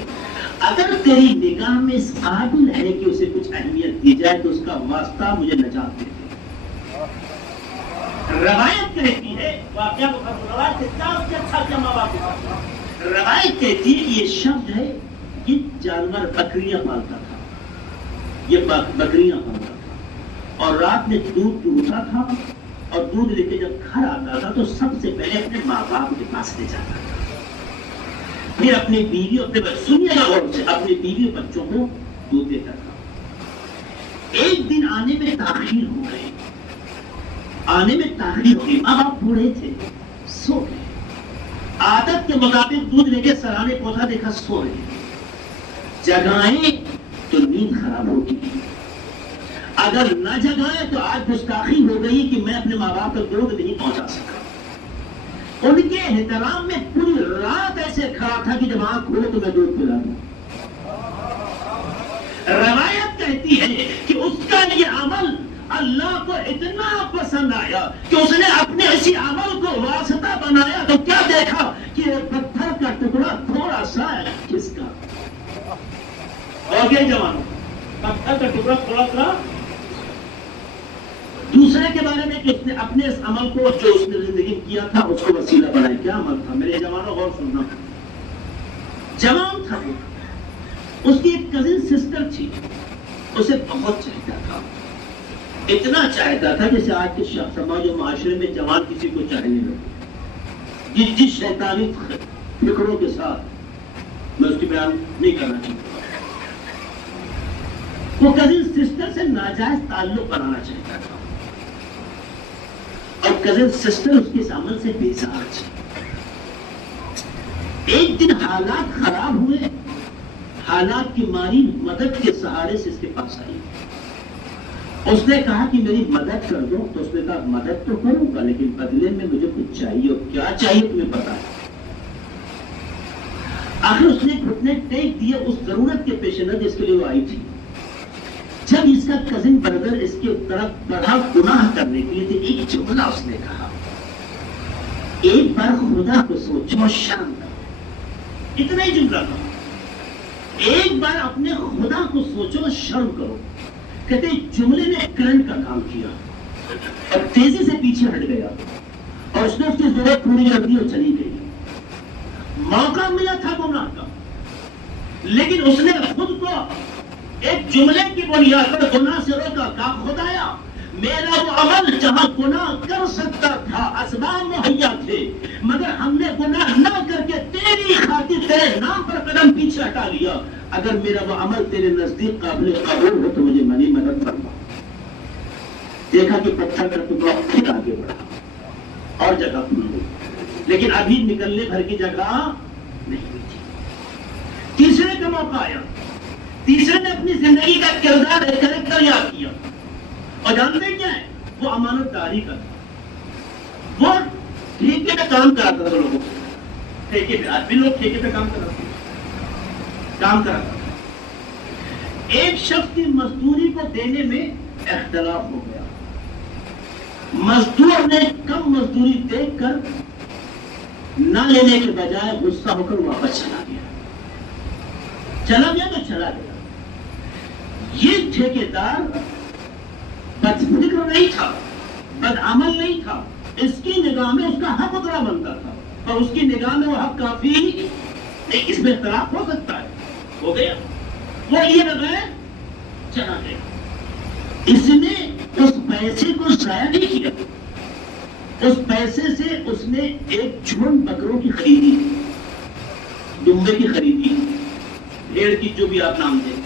اگر تیری نگاہ میں اس قابل ہے کہ اسے کچھ اہمیت دی جائے تو اس کا واسطہ مجھے نجات دے دے۔ روایت کہتی ہے، واقعہ روایت کہتی ہے کہ یہ شخص ہے، یہ جانور بکریاں پالتا تھا، یہ بکریاں پالتا تھا، اور رات میں دودھ دوہتا تھا، اور دودھ لے کے جب گھر آتا تھا تو سب سے پہلے اپنے ماں باپ کے پاس لے جاتا تھا، پھر اپنی بیوی اپنے بیوی اور بچوں کو دودھ دیتا تھا۔ ایک دن آنے میں تاخیر ہو گئی، ماں باپ بوڑھے تھے، سو گئے، عادت کے مطابق دودھ لے کے سرانے پہنچا، دیکھا سو رہے، جگائیں تو نیند خراب ہوگی، اگر نہ جگائیں تو آج گستاخی ہو گئی کہ میں اپنے ماں باپ کو دودھ نہیں پہنچا سکا۔ ان کے احترام میں پوری رات ایسے کھڑا تھا کہ جب آنکھ کھولے تو میں دودھ پلا دوں۔ روایت کہتی ہے کہ اس کا یہ عمل اللہ کو اتنا پسند آیا کہ اس نے اپنے اسی عمل کو واسطہ بنایا، تو کیا دیکھا کہ پتھر کا ٹکڑا تھوڑا سا ہے، کس کا ہو گیا جوانوں، پتھر کا ٹکڑا تھوڑا سا دوسرے کے بارے میں کہ اس نے اپنے اس عمل کو جو اس نے زندگی کیا تھا اس کو وسیلہ بنایا۔ کیا عمل تھا میرے جوانوں؟ غور سننا، جوان تھا وہ، اس کی ایک کزن سسٹر تھی، اسے بہت چاہتا تھا، اتنا چاہتا تھا جیسے آج کے سماج و معاشرے میں جوان کسی کو چاہنے لگے، جس شیطانی فکروں کے ساتھ میں اس کی بیان نہیں کرنا چاہتا، وہ کزن سسٹر سے ناجائز تعلق بنانا چاہتا تھا، اور کزن سسٹر اس کے اس عمل سے بیزار تھی۔ ایک دن حالات خراب ہوئے، حالات کی ماری مدد کے سہارے سے اس کے پاس آئی، اس نے کہا کہ میری مدد کر دو، تو اس نے کہا مدد تو کروں گا لیکن بدلے میں مجھے کچھ چاہیے، اور کیا چاہیے تمہیں پتا ہے۔ آخر اس نے گھٹنے ٹیک دیے اس ضرورت کے پیش نظر جس کے لیے وہ آئی تھی۔ جب اس کا کزن بردر اس کے طرف بڑھا گناہ کرنے کے لیے، ایک جملہ اس نے کہا، ایک بار خدا کو سوچو، شرم کرو، اتنا ہی جملہ تھا، ایک بار اپنے خدا کو سوچو، شرم کرو۔ کہتے جملے نے کرنٹ کا کام کیا اور تیزی سے پیچھے ہٹ گیا، اور اس نے اس کی ضرورت پوری کر دی اور چلی گئی۔ موقع ملا تھا گناہ کا، لیکن اس نے خود کو ایک جملے کی بنیاد پر گناہ سے روکا، کہا خدایا میرا وہ عمل جہاں گناہ کر سکتا تھا، اسباب مہیا تھے، مگر ہم نے گناہ نہ کر کے تیری خاطر تیرے نام پر قدم پیچھے ہٹا لیا، اگر میرا وہ عمل تیرے نزدیک قابل قبول ہو تو مجھے منی مدد فرما۔ دیکھا کہ پتھر کا ٹکڑا پھر آگے بڑھا اور جگہ کھل گئی، لیکن ابھی نکلنے بھر کی جگہ نہیں ہوئی تھی۔ تیسرے کا موقع آیا، تیسرے نے اپنی زندگی کا کریکٹر یاد کیا، اور جانتے کیا ہے؟ وہ امانت داری کا تھا، وہ ٹھیکے پہ کام کراتا تھا لوگوں کو، ٹھیکے پہ، آج بھی لوگ ٹھیکے پہ کام کراتا تھا۔ ایک شخص کی مزدوری کو دینے میں اختلاف ہو گیا، مزدور نے کم مزدوری دیکھ کر نہ لینے کے بجائے غصہ ہو کر واپس چلا گیا تو چلا گیا۔ یہ ٹھیکیدار بد فکر نہیں تھا، بد عمل نہیں تھا، اس کی نگاہ میں اس کا حق اتنا بنتا تھا، اور اس کی نگاہ میں وہ حق کافی نہیں، اس میں اختلاف ہو سکتا ہے، ہو گیا، وہ یہ بغیر چلا گیا۔ اس نے اس پیسے کو ضائع نہیں کیا، اس پیسے سے اس نے ایک جھنڈ بکروں کی خریدی، دمبے کی خریدی، بھیڑ کی، جو بھی آپ نام دیں،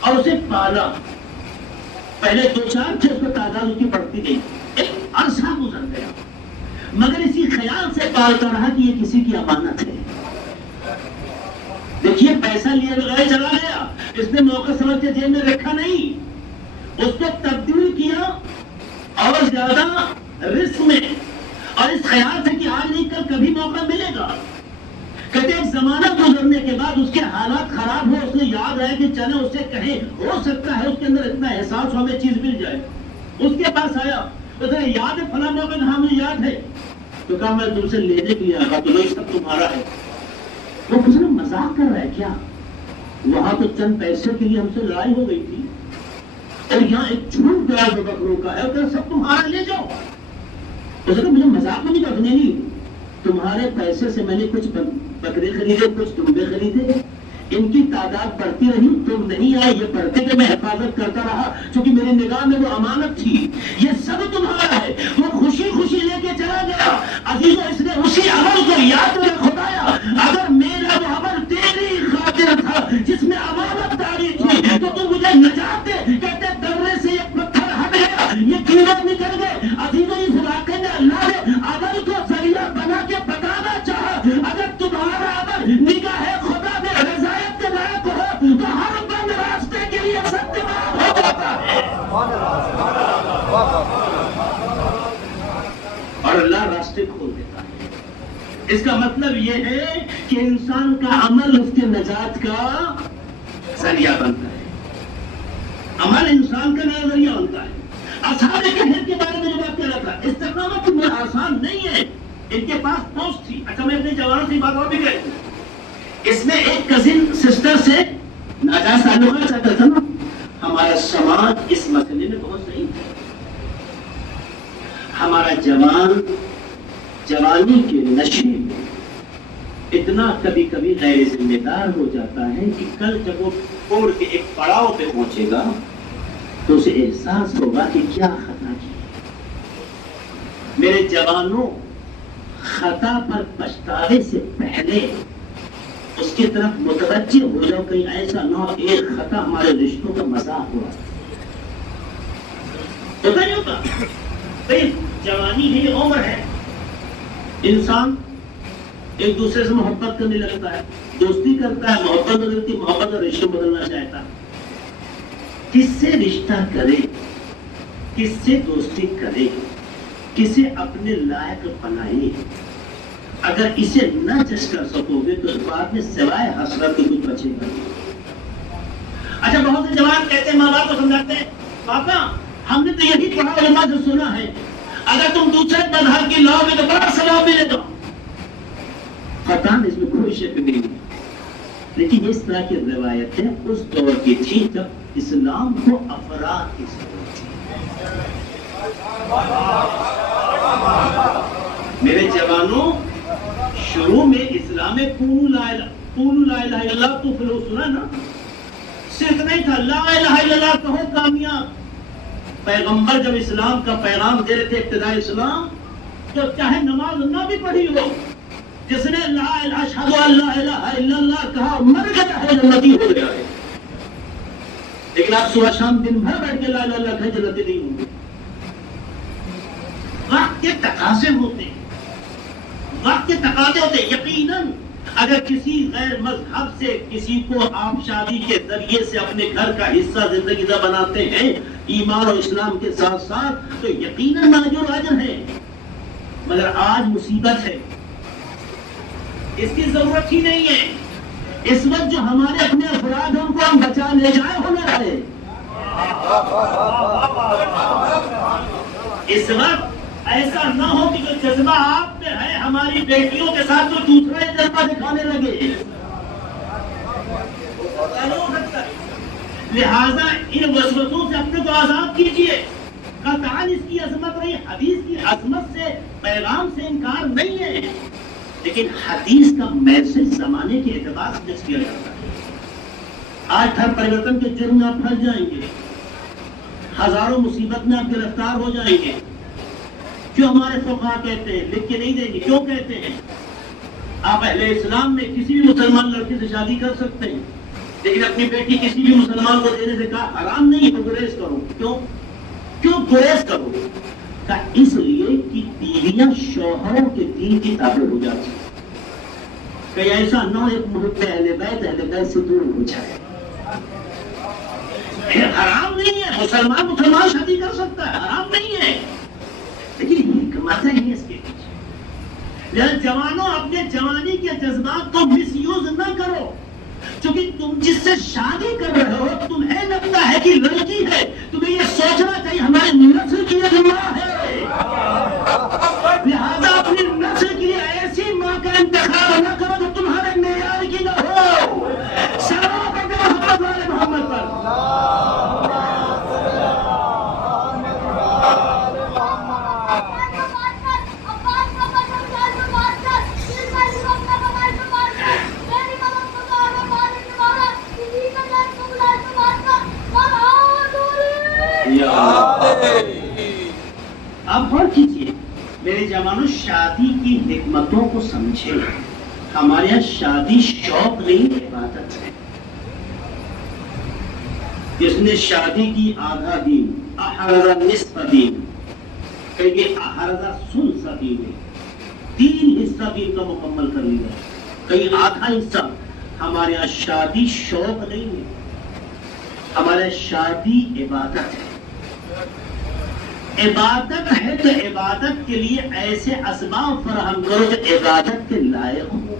اور اسے پالا. پہلے 2-4 تھے، اس کو تعداد اس کی بڑھتی گئی، ایک عرصہ گزر گیا، مگر اسی خیال سے پالتا رہا کہ یہ کسی کی امانت ہے. دیکھیے پیسہ لیے بغیر چلا گیا، اس نے موقع سمجھ کے جیب میں رکھا نہیں، اس کو تبدیل کیا اور زیادہ رسک میں، اور اس خیال سے کہ آج نہیں کل کبھی موقع ملے گا. کہتے ایک زمانہ گزرنے کے بعد اس کے حالات خراب ہو، اس نے یاد آیا کہ چلے اس سے کہیں، ہو سکتا ہے اس کے اندر اتنا احساس ہو ہمیں چیز مل جائے. اس کے پاس آیا، اس نے یاد ہے فلاں موقع، ہاں مجھے یاد ہے. تو کہا میں تم سے لینے کے لیے آیا، تو یہ سب تمہارا ہے. وہ کچھ نہ مذاق کر رہا ہے کیا؟ وہاں تو چند پیسے کے لیے ہم سے لڑائی ہو گئی تھی، اور یہاں ایک جھوٹ گیا جو بکروں کا ہے، اور سب تمہارا لے جاؤ. اس نے کہا مجھے مذاق میں نہیں کرنے، نہیں تمہارے پیسے سے میں نے کچھ بکرے خریدے، کچھ دمبے خریدے، ان کی تعداد بڑھتی رہی، تم نہیں آئے، یہ بڑھتے کہ میں حفاظت کرتا رہا، کیونکہ میری نگاہ میں وہ امانت تھی. یہ سب تمہارا ہے. وہ خوشی خوشی لے کے چلا گیا. عزیزو، اس نے اسی عمل کو یاد میں خدایا، اگر میرا وہ عمل تیری خاطر تھا جس میں امانت داری تھی، تو تم مجھے نجات دے. کہتے درے سے یہ پتھر ہٹ گیا، یہ کیڑے نکل گئے. عزیزو، اس علاقے میں اللہ نے عمل کو ذریعہ بنا کے بتانا چاہا، اگر تمہارا عمل نگاہ خدا میں رضایت کے لائق ہو تو ہر بند راستے کے لیے ستیاب ہو جاتا ہے، اور اللہ راستے کھول دیتا ہے. اس کا مطلب یہ ہے کہ انسان کا عمل اس کے نجات کا ذریعہ بنتا ہے. عمل انسان کا نیا ذریعہ بنتا ہے. اصحاب کہف کے بارے میں جو بات کر رہا تھا، استقامت میں آسان نہیں ہے. ان کے پاس پوسٹ تھی. اچھا، میں اپنے جوانوں سے بات اور بھی کہہ دوں، اس میں ایک کزن سسٹر سے ناجائز تعلقات چاہتا تھا نا. ہمارا سماج اس مسئلے میں بہت صحیح ہے. ہمارا جوان جوانی کے نشے میں اتنا کبھی کبھی غیر ذمہ دار ہو جاتا ہے کہ کل جب وہ توڑ کے ایک پڑاؤ پہ پہنچے گا تو اسے احساس ہوگا کہ کیا خطا کی. میرے جوانوں، خطا پر پچھتاوے سے پہلے اس کی طرف متوجہ ہو جاؤ، کہیں ایسا نہ ہو ایک خطا ہمارے رشتوں کا مذاق ہوا. ہوتا نہیں ہوتا؟ بھائی جوانی ہے، یہ عمر ہے، انسان ایک دوسرے سے محبت کرنے لگتا ہے، دوستی کرتا ہے، محبت بدلتی، محبت اور رشتہ بدلنا چاہتا ہے. کس سے رشتہ کرے، کس سے دوستی کرے، کسے اپنے لائق بنائے، اگر اسے نہ جج کر سکو گے تو اس بات میں سوائے حسرت کے کچھ بچے گا. اچھا، بہت سے جوان کہتے ہیں، ماں باپ کو سمجھاتے ہیں، پاپا ہم نے تو یہی پڑھا علماء سے سنا ہے، اگر تم دوسرے مذہب کی لاؤ گے تو بڑا ثواب ملے گا. قطعاً اس میں کوئی شک نہیں ہے، لیکن اس طرح کی روایتیں اس دور کی تھی جب اسلام کو افراد کی ضرورت تھی. میرے جوانوں، شروع میں اسلام میں قولوا لا الہ الا اللہ تفلحوا سنا نا، صرف نہیں تھا لا الہ الا اللہ کہو کامیاب. پیغمبر جب اسلام کا پیغام دے رہے تھے، ابتدائی اسلام، تو چاہے نماز نہ بھی پڑھی ہو، جس نے لا اشہد ان لا الہ الا اللہ کہا مر گیا ہے، جنتی ہو گیا ہے. لیکن آپ صبح شام دن بھر بیٹھ کے لا الہ الا اللہ کہے جنتی نہیں ہوں گے. وقت کے تقاضے ہوتے ہیں، وقت کے تقاضے ہوتے ہیں. یقیناً اگر کسی غیر مذہب سے کسی کو آپ شادی کے ذریعے سے اپنے گھر کا حصہ زندگی کا بناتے ہیں، ایمان اور اسلام کے ساتھ ساتھ، تو یقیناً اجر اجر ہے. مگر آج مصیبت ہے، اس کی ضرورت ہی نہیں ہے. اس وقت جو ہمارے اپنے افراد ہیں ان کو ہم بچا لے جائیں ہونا رہے. اس وقت ایسا نہ ہو کہ جو جذبہ آپ میں ہے ہماری بیٹیوں کے ساتھ تو دوسرا ہی جذبہ دکھانے لگے. لہذا ان وسوسوں سے اپنے کو آزاد کیجیے. قطعاً اس کی عظمت رہی، حدیث کی عظمت سے، پیغام سے انکار نہیں ہے، لیکن حدیث کا میسج زمانے کے اعتبار سے کیا جاتا ہے. آج ہر پریورتن کے جرم میں آپ پھنس جائیں گے، ہزاروں مصیبت میں آپ گرفتار ہو جائیں گے. جو ہمارے فقہا کہتے ہیں، لکھ کے نہیں دیں گے، کیوں کہتے ہیں؟ آپ اہل اسلام میں کسی بھی مسلمان لڑکی سے شادی کر سکتے ہیں، لیکن اپنی بیٹی کسی بھی مسلمان کو دینے سے کہا حرام نہیں ہے، گریز کرو۔ کیوں گریز کرو؟ کہا اس لیے کہ بیویاں شوہروں کے دین کی تابع ہو جاتی ہیں، کہ ایسا نہ ایک محب اہل بیت سے دور ہو جائے۔ حرام نہیں ہے، مسلمان شادی کر سکتا ہے، حرام نہیں ہے، لیکن حکمت ہے اس کے پیچھے۔ جوانوں اپنے جوانی کے جذبات کو مس یوز نہ کرو، چونکہ تم جس سے شادی کر رہے ہو تمہیں لگتا ہے کہ لڑکی ہے، تمہیں یہ سوچنا چاہیے ہمارے نسل کی ایک ماں ہے، لہذا اپنی نسل کے لیے ایسی ماں کا انتخاب نہ کرو جو تمہارے معیار کی نہ ہو۔ سلام محمد والے محمد پر۔ اب غور کیجیے میرے جوانوں، شادی کی حکمتوں کو سمجھے۔ ہمارے یہاں شادی شوق نہیں، عبادت ہے۔ جس نے شادی کی آدھا دین، احرز نصف دین، کہیں احرز ثلث دین، 3 حصہ دین کا مکمل کر لیا، کہیں آدھا حصہ۔ ہمارے یہاں شادی شوق نہیں ہے، ہمارے شادی عبادت ہے۔ عبادت ہے تو عبادت کے لیے ایسے اسباب فراہم کرو جو عبادت کے لائق ہو۔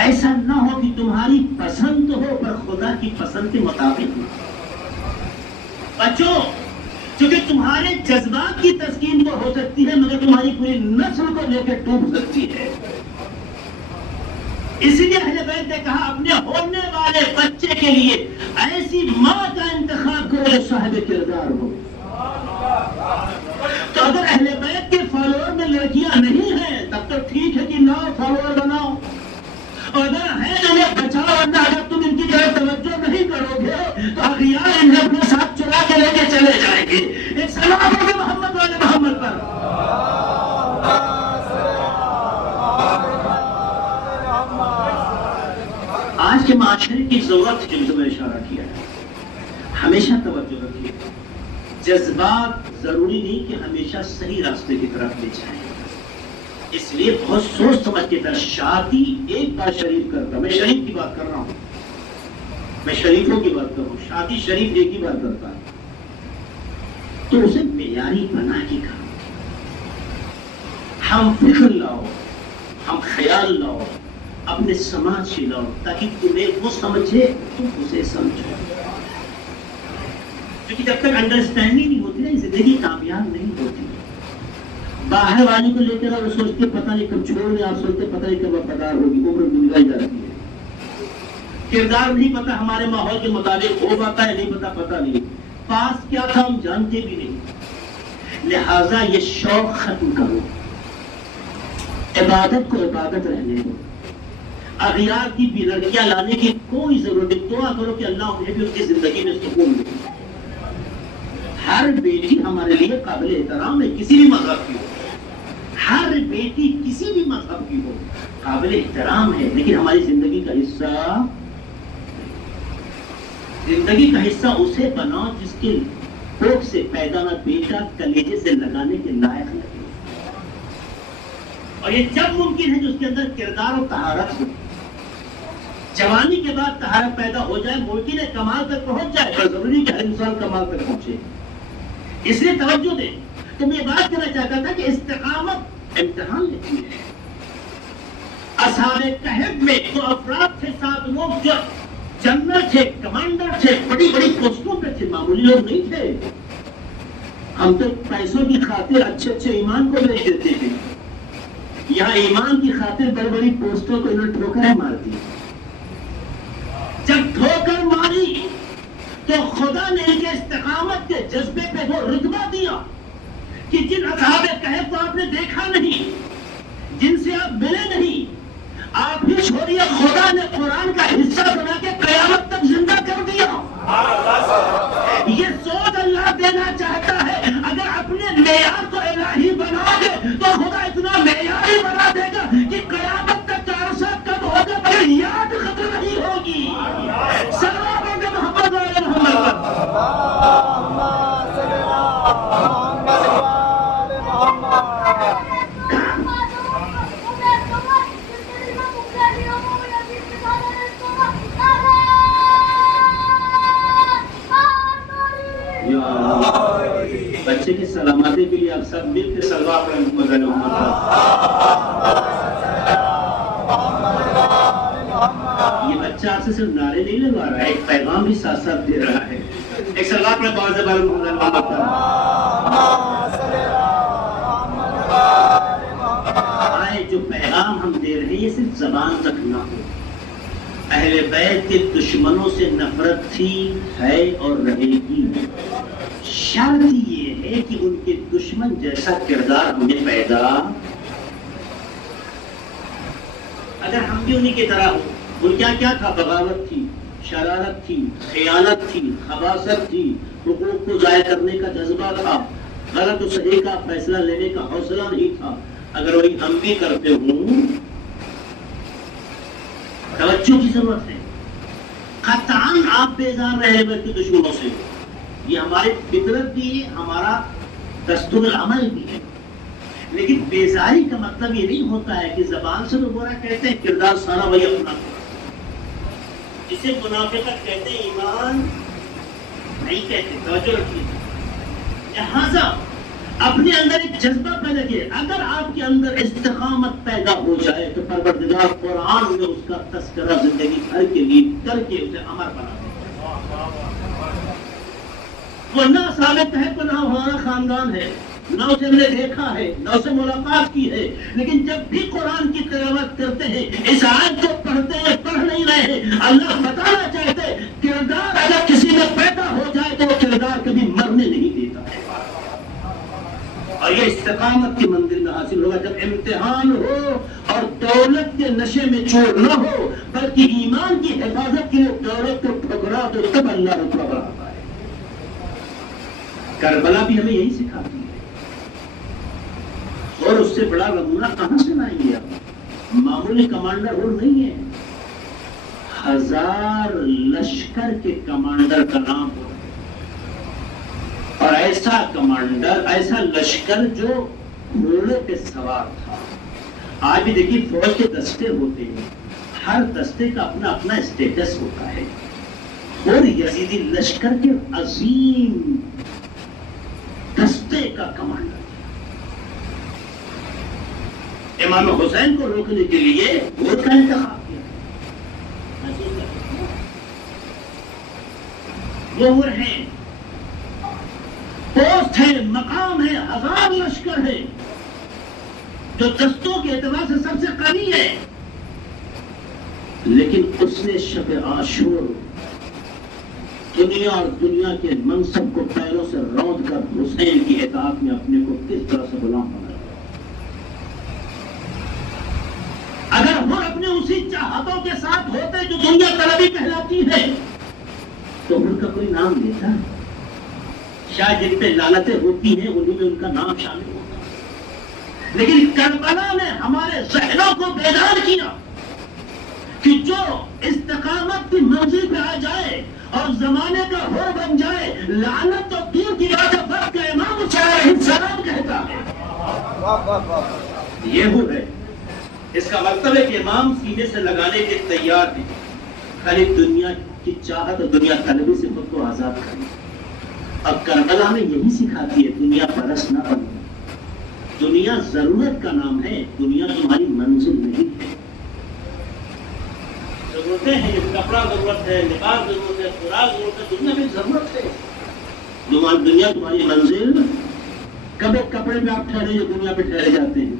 ایسا نہ ہو کہ تمہاری پسند ہو پر خدا کی پسند کے مطابق نہ۔ بچوں، چونکہ تمہارے جذبات کی تسکین تو ہو سکتی ہے مگر تمہاری پوری نسل کو لے کے ڈوب سکتی ہے۔ اس لیے اہل بیت نے کہا اپنے ہونے والے بچے کے لیے ایسی ماں کا انتخاب کرو جو صاحب کردار ہو۔ تو اگر اہل بیت کے فالوور میں لڑکیاں نہیں ہیں تب تو ٹھیک ہے کہ نہ فالوور بناؤ، اور اگر ہیں تو انہیں بچاؤ، ورنہ اگر تم ان کی طرف توجہ نہیں کرو گے تو اغیار انہیں اپنے ساتھ چرا کے لے کے چلے جائیں گے۔ ایک سلام ہو محمد والے محمد پر۔ آج کے معاشرے کی ضرورت جن سے میں اشارہ کیا ہے، ہمیشہ توجہ رکھیے۔ جذبات ضروری نہیں کہ ہمیشہ صحیح راستے کی طرف لے جائیں، اس لیے بہت سوچ سمجھ کے در شادی ایک بات شریف کرتا، میں شریف کی بات کر رہا ہوں، میں شریفوں کی بات کر رہا ہوں، شادی شریف ایک ہی بات کرتا ہے، تو اسے معیاری بنا کے کرو۔ ہم فکر لاؤ، ہم خیال لاؤ، اپنے سماج سے لاؤ، تاکہ تمہیں وہ سمجھے تم اسے سمجھو، کیونکہ جب تک انڈرسٹینڈنگ نہیں ہوتی نا زندگی کامیاب نہیں ہوتی۔ باہر والے کو لے کر آپ سوچتے پتہ نہیں کب چھوڑ دیں، آپ سوچتے پتہ نہیں کب وفادار ہوگی، عمر گزرائی جاتی ہے۔ کردار نہیں پتہ ہمارے ماحول کے مطابق ہو پاتا ہے، نہیں پتہ نہیں، پاس کیا تھا ہم جانتے بھی نہیں۔ لہٰذا یہ شوق ختم کرو، عبادت کو عبادت رہنے دو۔ اغیار کی بھی لڑکیاں لانے کی کوئی ضرورت نہیں، دعا کرو کہ اللہ انہیں بھی ان کی زندگی میں سکون دے۔ ہر بیٹی ہمارے لیے قابل احترام ہے، کسی بھی مذہب کی ہو، ہر بیٹی کسی بھی مذہب کی ہو قابل احترام ہے، لیکن ہماری زندگی کا حصہ اسے بناؤ جس کے کوکھ سے پیدا نہ بیٹا کلیجے سے لگانے کے لائق لگے، اور یہ جب ممکن ہے جو اس کے اندر کردار اور طہارت ہو۔ جوانی کے بعد طہارت پیدا ہو جائے، ممکن ہے کمال تک پہنچ جائے، پر ضروری کہ ہر انسان کمال تک پہنچے۔ اس لیے توجہ دیں۔ تو میں بات کرنا چاہتا تھا کہ استقامت امتحان لیتی ہے۔ اصحاب کہف میں جو افراد تھے، 7 لوگ جو جنرل تھے، کمانڈر تھے، بڑی بڑی پوسٹوں پہ تھے، معمولی لوگ نہیں تھے۔ ہم تو پیسوں کی خاطر اچھے ایمان کو بیچ دیتے تھے، یہاں ایمان کی خاطر بڑی بڑی پوسٹوں کو انہوں نے ٹھوکریں مار دی۔ جب ٹھوکر ماری تو خدا نے ان کے استقامت کے جذبے پہ وہ رتبہ دیا کہ جن اصحاب کہف کو آپ نے دیکھا نہیں، جن سے آپ ملے نہیں، آپ بھی چھوڑیے، خدا نے قرآن کا حصہ بنا کے قیامت تک زندہ کر دیا۔ یہ سوچ اللہ دینا چاہتا ہے، اگر اپنے معیار کو الہی بنا دے تو خدا اتنا معیار بچے کی سلامتی کے لیے آپ سب مل کے صلوات پڑھیں محمد علی یہ بچہ آپ سے صرف نعرے نہیں لگا رہا ہے، ایک پیغام بھی ساتھ ساتھ دے رہا ہے. ایک صلوات پڑھیں باز بار محمد علی آئے. جو پیغام ہم دے رہے ہیں یہ صرف زبان تک نہ ہو. اہل بیت کے دشمنوں سے نفرت تھی، ہے اور رہے گی. شرط یہ ہے کہ ان کے دشمن جیسا کردار ہمیں پیدا. اگر ہم بھی انہی کی طرح ہوں. ان کیا کیا تھا؟ بغاوت تھی، شرارت تھی، خیانت تھی، خباثت تھی، حقوق کو ضائع کرنے کا جذبہ تھا، غلط و صحیح کا فیصلہ لینے کا حوصلہ نہیں تھا. اگر وہی ہم بھی کرتے ہوں، توجہ کی ضرورت ہے. قطعاً آپ بیزار رہے بیت کے دشمنوں سے، یہ ہماری فطرت بھی ہے، ہمارا دستور العمل بھی ہے. لیکن بیزاری کا مطلب یہ نہیں ہوتا ہے کہ زبان سے تو برا کہتے ہیں، کردار سارا وہی اپنا. اسے منافقت کہتے ہیں، ایمان نہیں کہتے. توجہ رکھیے. لہٰذا اپنے اندر ایک جذبہ پیدا کیے. اگر آپ کے اندر استقامت پیدا ہو جائے تو پروردگار قرآن میں اس کا تذکرہ زندگی بھر کے لیے کر کے اسے امر بنا دے. وہ نہ ثابت ہے کہ نہ ہمارا خاندان ہے، نہ اسے ہم نے دیکھا ہے، نہ اسے ملاقات کی ہے، لیکن جب بھی قرآن کی تلاوت کرتے ہیں، اس آیت کو پڑھتے ہیں، پڑھ نہیں رہے ہیں، اللہ بتانا چاہتے کردار اگر کسی میں پیدا ہو جائے تو وہ کردار کبھی مرنے نہیں دیتا ہے. اور یہ استقامت کی منزل میں حاصل ہوگا جب امتحان ہو اور دولت کے نشے میں چور نہ ہو، بلکہ ایمان کی حفاظت کے لیے دولت کو ٹھکرا دو، تب اللہ رتبہ بڑھاتا ہے. کربلا بھی ہمیں یہی سکھاتی ہے. اور اس سے بڑا نمونہ کہاں سے لائیں گے آپ؟ معمولی کمانڈر وہ نہیں ہے، 1000 لشکر کے کمانڈر کا نام ہو. اور ایسا کمانڈر، ایسا لشکر جو گھوڑے پہ سوار تھا. آج بھی دیکھیے فوج کے دستے ہوتے ہیں، ہر دستے کا اپنا اپنا اسٹیٹس ہوتا ہے. اور یزیدی لشکر کے عظیم دستے کا کمانڈر امام حسین کو روکنے کے لیے ووٹ کا انتخاب کیا. وہ ہیں، پوسٹ ہے، مقام ہے، 1000 لشکر ہے جو دستوں کے اعتبار سے سب سے قوی ہے. لیکن اس نے شب عاشور دنیا اور دنیا کے منصب کو پیروں سے روند کر حسین کی اطاعت میں اپنے کو کس طرح سے غلام بنایا. اگر وہ اپنے اسی چاہتوں کے ساتھ ہوتے جو دنیا طلبی کہلاتی ہے تو ان کا کوئی نام لیتا. شاید جن پہ لعنتیں ہوتی ہیں انہیں میں ان کا نام شامل ہوتا. لیکن کربلا نے ہمارے ذہنوں کو بیدار کیا کہ جو استقامت کی منزل پہ آ جائے اور زمانے کا ہو بن جائے، لعنت تو دور کی بات ہے، وقت کا امام حسین علیہ السلام کہتا ہے. یہ ہو ہے. اس کا مطلب ہے کہ امام سینے سے لگانے کے تیار ہیں، خالی دنیا کی چاہت اور دنیا طلبی سے خود کو آزاد کریں. اب کربلا میں یہی سکھاتی ہے دنیا پرست نہ بنو. دنیا ضرورت کا نام ہے، دنیا تمہاری منزل نہیں ہے. ضرورتیں ہیں، کپڑا ضرورت ہے، لباس ضرورت ہے، خوراک ضرورت ہے، دنیا میں ضرورت ہے. دنیا تمہاری منزل. کب ایک کپڑے پہ آپ ٹھہرے جو دنیا پہ ٹھہرے جاتے ہیں،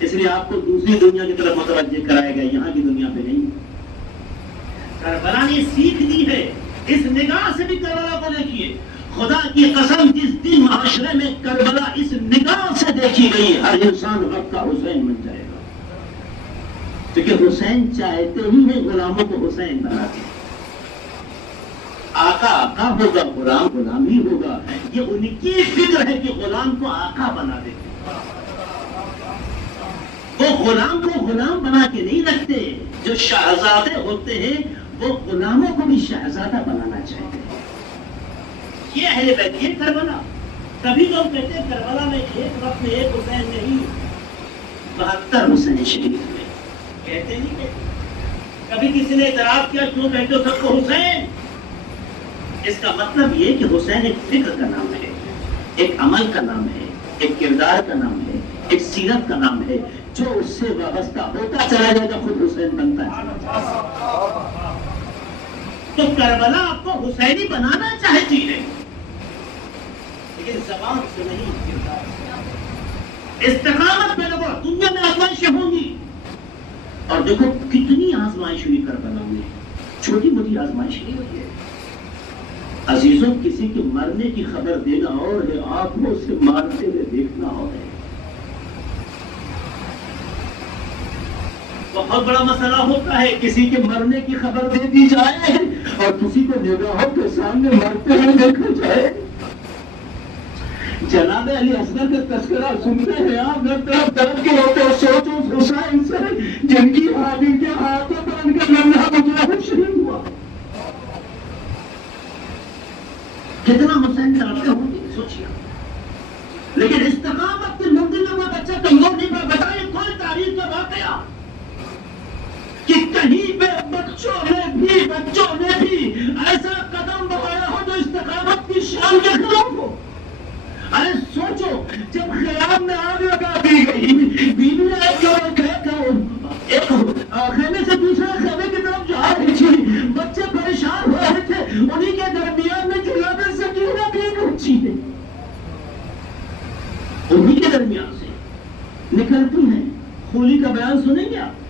اس لیے آپ کو دوسری دنیا کی طرف متوجہ کرایا گیا، یہاں کی دنیا پہ نہیں. کربلا نے سیکھ دی ہے. اس نگاہ سے بھی کربلا کو دیکھیے. خدا کی قسم جس دن معاشرے میں کربلا اس نگاہ سے دیکھی گئی، ہر انسان وقت کا حسین بن جائے گا. کیونکہ حسین چاہتے ہی ہیں غلاموں کو حسین بناتے. آقا آقا ہوگا، غلام غلام ہی ہوگا. یہ ان کی فکر ہے کہ غلام کو آقا بنا دیتے. وہ غلام کو غلام بنا کے نہیں رکھتے. جو شہزادے ہوتے ہیں وہ غلاموں کو بھی شہزادہ بنانا چاہتے ہیں. یہ اہل بیت، یہ کربلا. کبھی لوگ کہتے ہیں کربلا میں ایک وقت میں ایک حسین نہیں، 72 حسین شہید ہوئے. کہتے نہیں کہتے. کبھی کسی نے اعتراض کیا کیوں کہتے ہو سب کو حسین؟ اس کا مطلب یہ کہ حسین ایک فکر کا نام ہے. ایک عمل کا نام ہے، ایک کردار کا نام ہے، ایک سیرت کا نام ہے، جو اس سے وابستہ ہوتا چلا جائے گا خود حسین بنتا ہے۔ تو کربلا آپ کو حسینی بنانا چاہتی ہے، لیکن زبان سے نہیں، کردار سے۔ استقامت میں لوگوں، دنیا میں آزمائشیں ہوں گی، اور دیکھو کتنی آزمائش ہوئی کربلا میں، چھوٹی موٹی آزمائش نہیں ہوئی ہے۔ عزیزوں، کسی کے مرنے کی خبر دینا اور ہے، آنکھوں سے مارتے ہوئے دیکھنا اور ہے۔ بہت بڑا مسئلہ ہوتا ہے کسی کے مرنے کی خبر دے دی جائے اور کسی کو نگاہوں کے سامنے مرتے ہوئے دیکھا جائے۔ جناب علی اصغر کا تذکرہ سنتے ہیں آپ، طرف طرف کے ہوتے ہیں، سوچو حسین سے جن کی حاضر کے ہاتھوں پر ان کا ننھا بچہ شہید ہوا، کتنا حسین تڑپتے ہوں گے سوچیے۔ لیکن استقامت کی منزل میں بچہ کمزور نہیں پڑا۔ بتائیں کوئی تاریخ کا واقعہ کہ کہیں پہ بچوں نے بھی ایسا قدم بڑھایا ہو جو استقامت کی شان کے خلاف ہو؟ ارے سوچو، جب خیام میں آگ لگا دی گئی، بیوی ایک خیمے سے دوسرے خیمے کی طرف جا رہی تھی، بچے پریشان ہو رہے تھے، انہی کے درمیان میں جناب سکینہ بھی پہنچی ہے، انہی کے درمیان سے نکلتی ہیں۔ خولی کا بیان سنیں گے آپ؟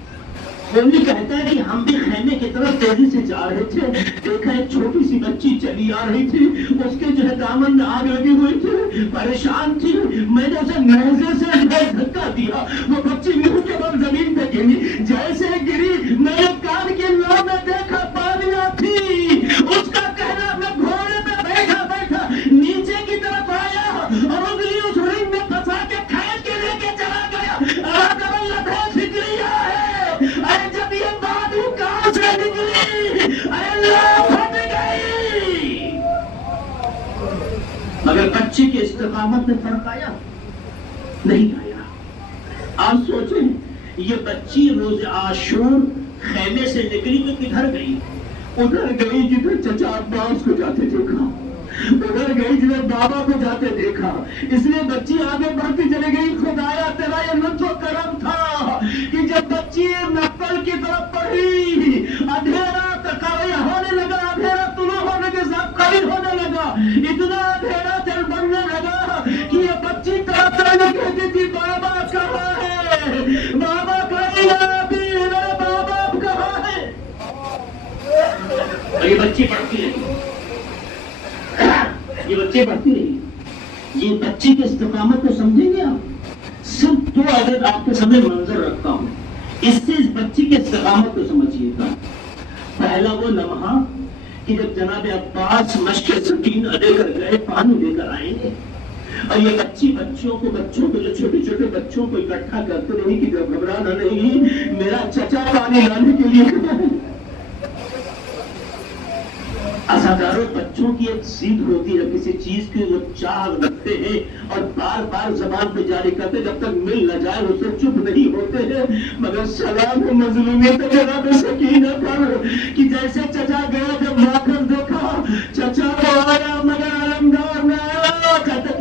خولی کہتا ہے کہ ہم بھی خیمے کی طرف تیزی سے جا رہے تھے، دیکھا ایک چھوٹی سی بچی چلی آ رہی تھی، اس کے جو ہے دامن میں آگ لگی ہوئی تھی، پریشان تھی، میں نے اسے نیزے سے دھکا دیا، وہ بچی منہ کے بل زمین پہ گری، جیسے گری میں نے کان کی لو میں دیکھا پانیاں تھی، اس کا کہنا میں گھوڑے پہ بیٹھا بیٹھا نیچے کی طرف آیا اور انگلی اس رنگ میں پھنسا کے کھینچ کے لے کے چلا گیا۔ جب یہ بات کہاں سے نکلی، اللہ پھٹ گئی۔ مگر بچے کی استقامت میں فرق آیا نہیں آیا۔ آپ سوچیں، یہ بچی روز عاشور خیمے سے نکلی تو کدھر گئی؟ ادھر گئی جدھر چچا عباس کو جاتے دیکھا، ادھر گئی جدھر بابا کو جاتے دیکھا، اس لیے بچی آگے بڑھتی چلی گئی۔ خدایا تیرا یہ لطف و کرم تھا کہ جب بچی نقل کی طرف پڑھی، اندھیرا تقاوی ہونے لگا، اندھیرا طلوع ہونے کے ساتھ قریب ہونے لگا، اتنا اندھیرا چل بڑھنے لگا کہ یہ بچی طرف طرف کہتی تھی بابا کہاں ہے، بابا کہیں ابھی میرا بابا کہاں ہے۔ اور یہ بچی پڑھتی رہی، یہ بچے پڑھتی رہی۔ یہ بچی کی استقامت کو سمجھیں گے آپ؟ صرف دو عدد آپ کے سامنے منظر رکھتا ہوں، اس سے اس بچی کی استقامت کو سمجھیے گا۔ پہلا وہ لمحہ کہ جب جناب عباس مشق سکینہ لے کر گئے، پانی لے کر آئیں گے، اور یہ بچی بچوں کو جو چھوٹے چھوٹے بچوں کو اکٹھا کرتے رہی کہ جب گھبرانا نہیں، میرا چچا پانی لانے کے لیے کھڑا ہے۔ عزاداروں، بچوں کی ایک ضد ہوتی ہے، کسی چیز کی وہ چاہ رکھتے ہیں اور بار بار زبان پہ جاری کرتے، جب تک مل نہ جائے اسے چپ نہیں ہوتے ہیں۔ مگر سلام مظلومیت جناب سکینہ پر کہ جیسے چچا گیا، جب لا کر دیکھا چچا تو آیا مگر علمدار نہ آیا،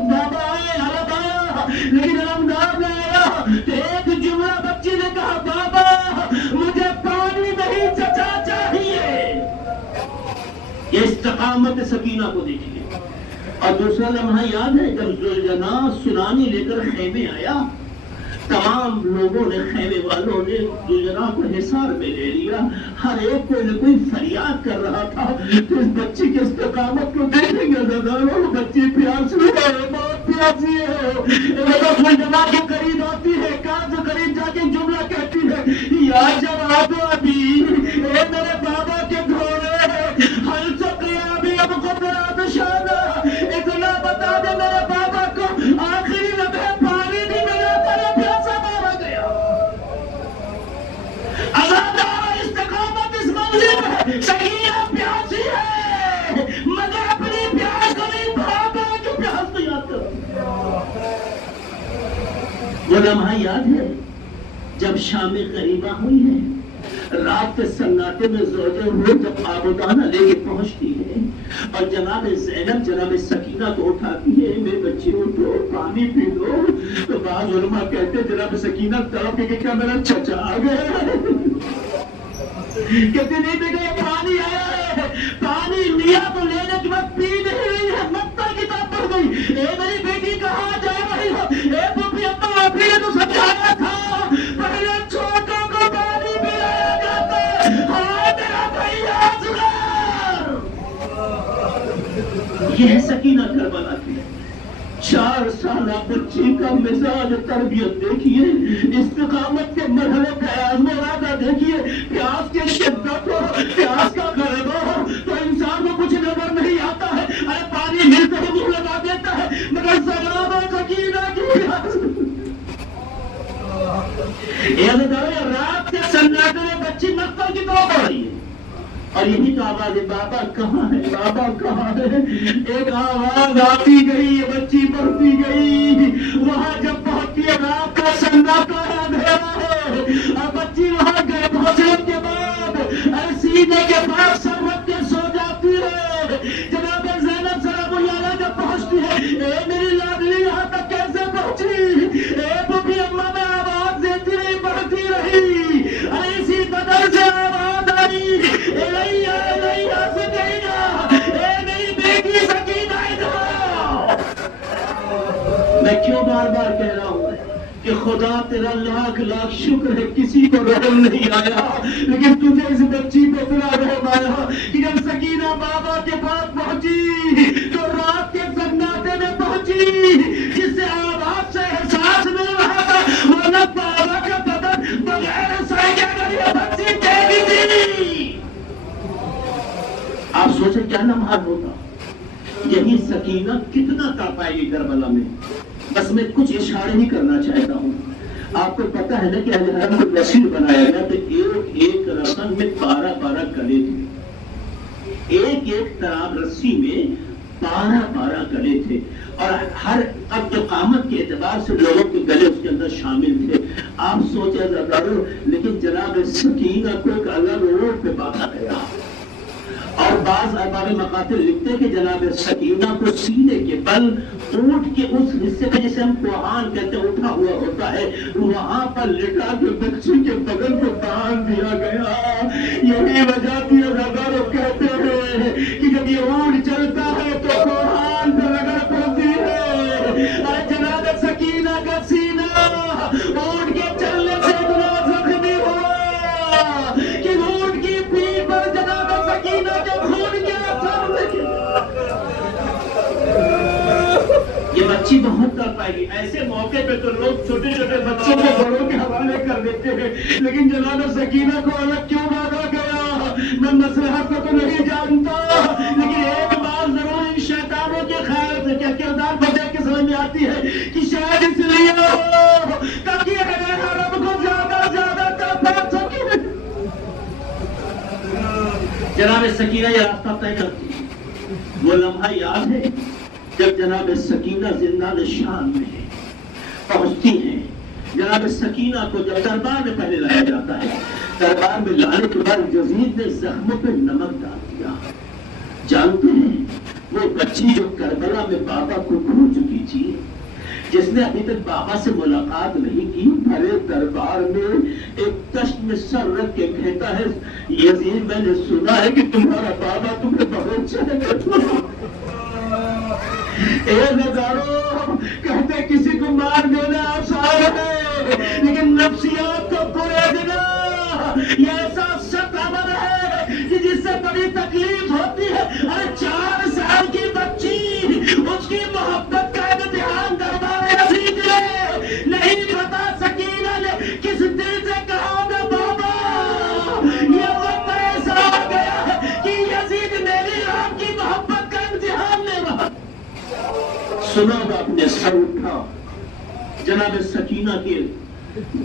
بابا آئے علم آیا لیکن علمدار نہ آیا۔ تو ایک جملہ بچی نے کہا، بابا مجھے پانی نہیں چچا چاہیے۔ یہ استقامت سکینہ کو دیکھیے۔ اور دوسرا لمحہ یاد ہے جب ذوالجناح سنانی لے کر خیمے آیا، تمام لوگوں نے، خیمے والوں نے ذوالجناح کو حصار میں لے لیا، ہر ایک کوئی نہ کوئی فریاد کر رہا تھا۔ تو اس بچی کی استقامت کو دیکھیں گے زداروں، بچی پیاسی ہے، بہت پیاسی ہے۔ ذوالجناح کے قریب آتی ہے، کان سے قریب جا کے جملہ کہتی ہے، یا جواب ابھی اے میرے بابا کے گھوڑے، حل سقیا بھی اب قدرات شانہ، اتنا بتا دے میرے بابا کو آخری لمحے پانی نہیں ملا، تیرا پیاسا مارا گیا۔ عزادار استقامت اس منزل ہے، سکینہ پیاسی ہے مگر اپنی پیاس کو نہیں بھاگا جو پیاس کو یاد کرو۔ وہ لمحہ یاد ہے جب شام قریبہ ہوئی ہے، رات کے سناٹے میں زوجے ہوئے جب آبودانہ لے کے پہنچتی ہے اور جناب زینب جناب سکینہ کو اٹھاتی ہے، میرے بچے اٹھو پانی پی لو، تو بعض علماء کہتے ہیں جناب سکینہ تڑپ کے کیا میرا چچا آ گیا، کہتے نہیں بیٹا یہ پانی آیا ہے، پانی لیا تو لینے کے بعد پی نہیں رہی ہے، مکہ کتاب پڑھ گئی، اے میری بیٹی کہاں جا رہی ہو، اے پوپھی ابا آپ نے تو سمجھایا تھا پہلے چھوٹوں کو پانی پلایا جاتا ہے، ہاں میرا بھیا اصغر۔ یہ ہے سکینہ کربلا کی 4 سالہ بچی کا مزاج تربیت دیکھیے، استقامت کے مرحلے کا عزم و ارادہ دیکھیے، پیاس کی شدت ہو، پیاس کا غلبہ ہو تو انسان کو کچھ نظر نہیں آتا ہے، ارے پانی ملتے ہی منہ لگا دیتا ہے، مگر زغرا سکینہ کی رات کے سناٹے میں بچی مکہ کی طرف آ رہی ہے اور یہی تو آواز ہے بابا کہاں ہے، بابا کہاں ہے، ایک آواز آتی گئی، بچی بڑھتی گئی، وہاں جب پہنچتی ہے رات کا سناٹا ہے، اندھیرا ہے اور بچی وہاں گئے پہنچنے کے بعد سینے کے پاس سر رکھ کے سو جاتی ہے، جناب زینب سلام اللہ علیہا جب پہنچتی ہے، اے میری لاڈلی یہاں تک کیسے پہنچی، اے پوپھی اماں میں آواز دیتی رہی بڑھتی رہی، ارے اسی قدر سے آواز آئی، میں کیوں بار بار کہہ رہا ہوں کہ خدا تیرا لاکھ لاکھ شکر ہے کسی کو رحم نہیں آیا، لیکن تجھے اس بچی پہ اتنا رحم آیا کہ جب سکینہ بابا کے پاس پہنچی تو رات کے سناٹے میں پہنچی، جس سے آواز سے احساس مل رہا تھا ورنہ بابا کا بدن بغیر سائے کے اگر یہ بچی دیکھی تھی۔ آپ سوچیں کیا لمحہ ہوتا، یہی سکینہ کتنا تڑپائے گی کربلا میں۔ بس میں کچھ اشارے ہی کرنا چاہتا ہوں، آپ کو پتا ہے نا کہ اہل حرم کو رسول بنایا گیا تو ایک ایک رسم میں 12 گلے تھے، ایک ایک تراب رسی میں 12 گلے تھے اور ہر قد و قامت کے اعتبار سے لوگوں کے گلے اس کے اندر شامل تھے۔ آپ سوچے ذرا، لیکن جناب سکینہ کو ایک الگ روڈ پہ باندھا گیا اور بعض ارباب مقاتل لکھتے ہیں کہ جناب سکینہ کو سینے کے بل اونٹ کے اس حصے میں جسے ہم کوہان کہتے ہیں اٹھا ہوا ہوتا ہے، وہاں پر لٹا کے بچی کے بغل کو باندھ دیا گیا۔ یہی وجہ تھی رگڑ کہتے ہیں کہ جب یہ اونٹ چلتا ہے تو کوہان پر رگڑ پڑتی ہے، اور جناب سکینہ کا سینہ اونٹ کے چلنے سے اتنا زخمی ہوا کہ اونٹ کی پیٹھ پر جناب سکینہ کے خون کے اثر دیکھے۔ یہ بچی بہت تڑپائے گی، ایسے موقع پہ تو لوگ چھوٹے چھوٹے بچوں کو بڑوں کے حوالے کر دیتے ہیں، لیکن جناب سکینہ کو الگ کیوں باندھا گیا میں مصلحت کو تو نہیں جانتا، لیکن ایک بات ضرور ان شیطانوں کے خیال سے کیا کردار بچے کے سمجھ میں آتی ہے کہ شاید اس لیے ہو تاکہ اہل حرم کو زیادہ زیادہ تڑپا سکے۔ جناب سکینہ یہ راستہ طے کرتی ہے، وہ لمحہ یاد ہے جب جناب سکینہ زندان شام میں پہنچتی ہیں۔ جناب سکینہ کو جب دربار میں پہلے لایا جاتا ہے، دربار میں لانے کے بعد یزید نے زخموں پہ نمک ڈال دیا۔ جانتے ہیں وہ بچی جو کربلا میں بابا کو کھو چکی تھی، جس نے ابھی تک بابا سے ملاقات نہیں کی، بھرے دربار میں ایک تشت میں سر رکھ کے کہتا ہے یزید میں نے سنا ہے کہ تمہارا بابا تمہیں بہت چاہتا، اے نظارو کہتے کسی کو مار دینا آسان ہے لیکن نفسیات کو کوریدنا یہ ایسا سخت عمل ہے کہ جس سے بڑی تکلیف ہوتی ہے۔ ارے 4 سال کی بچی اس کی محبت کا امتحان دربار یزید نے نہیں پتا سکینہ نے کس دل سے کہا ہوگا بابا یہ وقت ایسا آ گیا ہے کہ یزید میری آپ کی محبت کا امتحان لے رہا۔ سنا باپ نے سر اٹھا، جناب سکینہ کے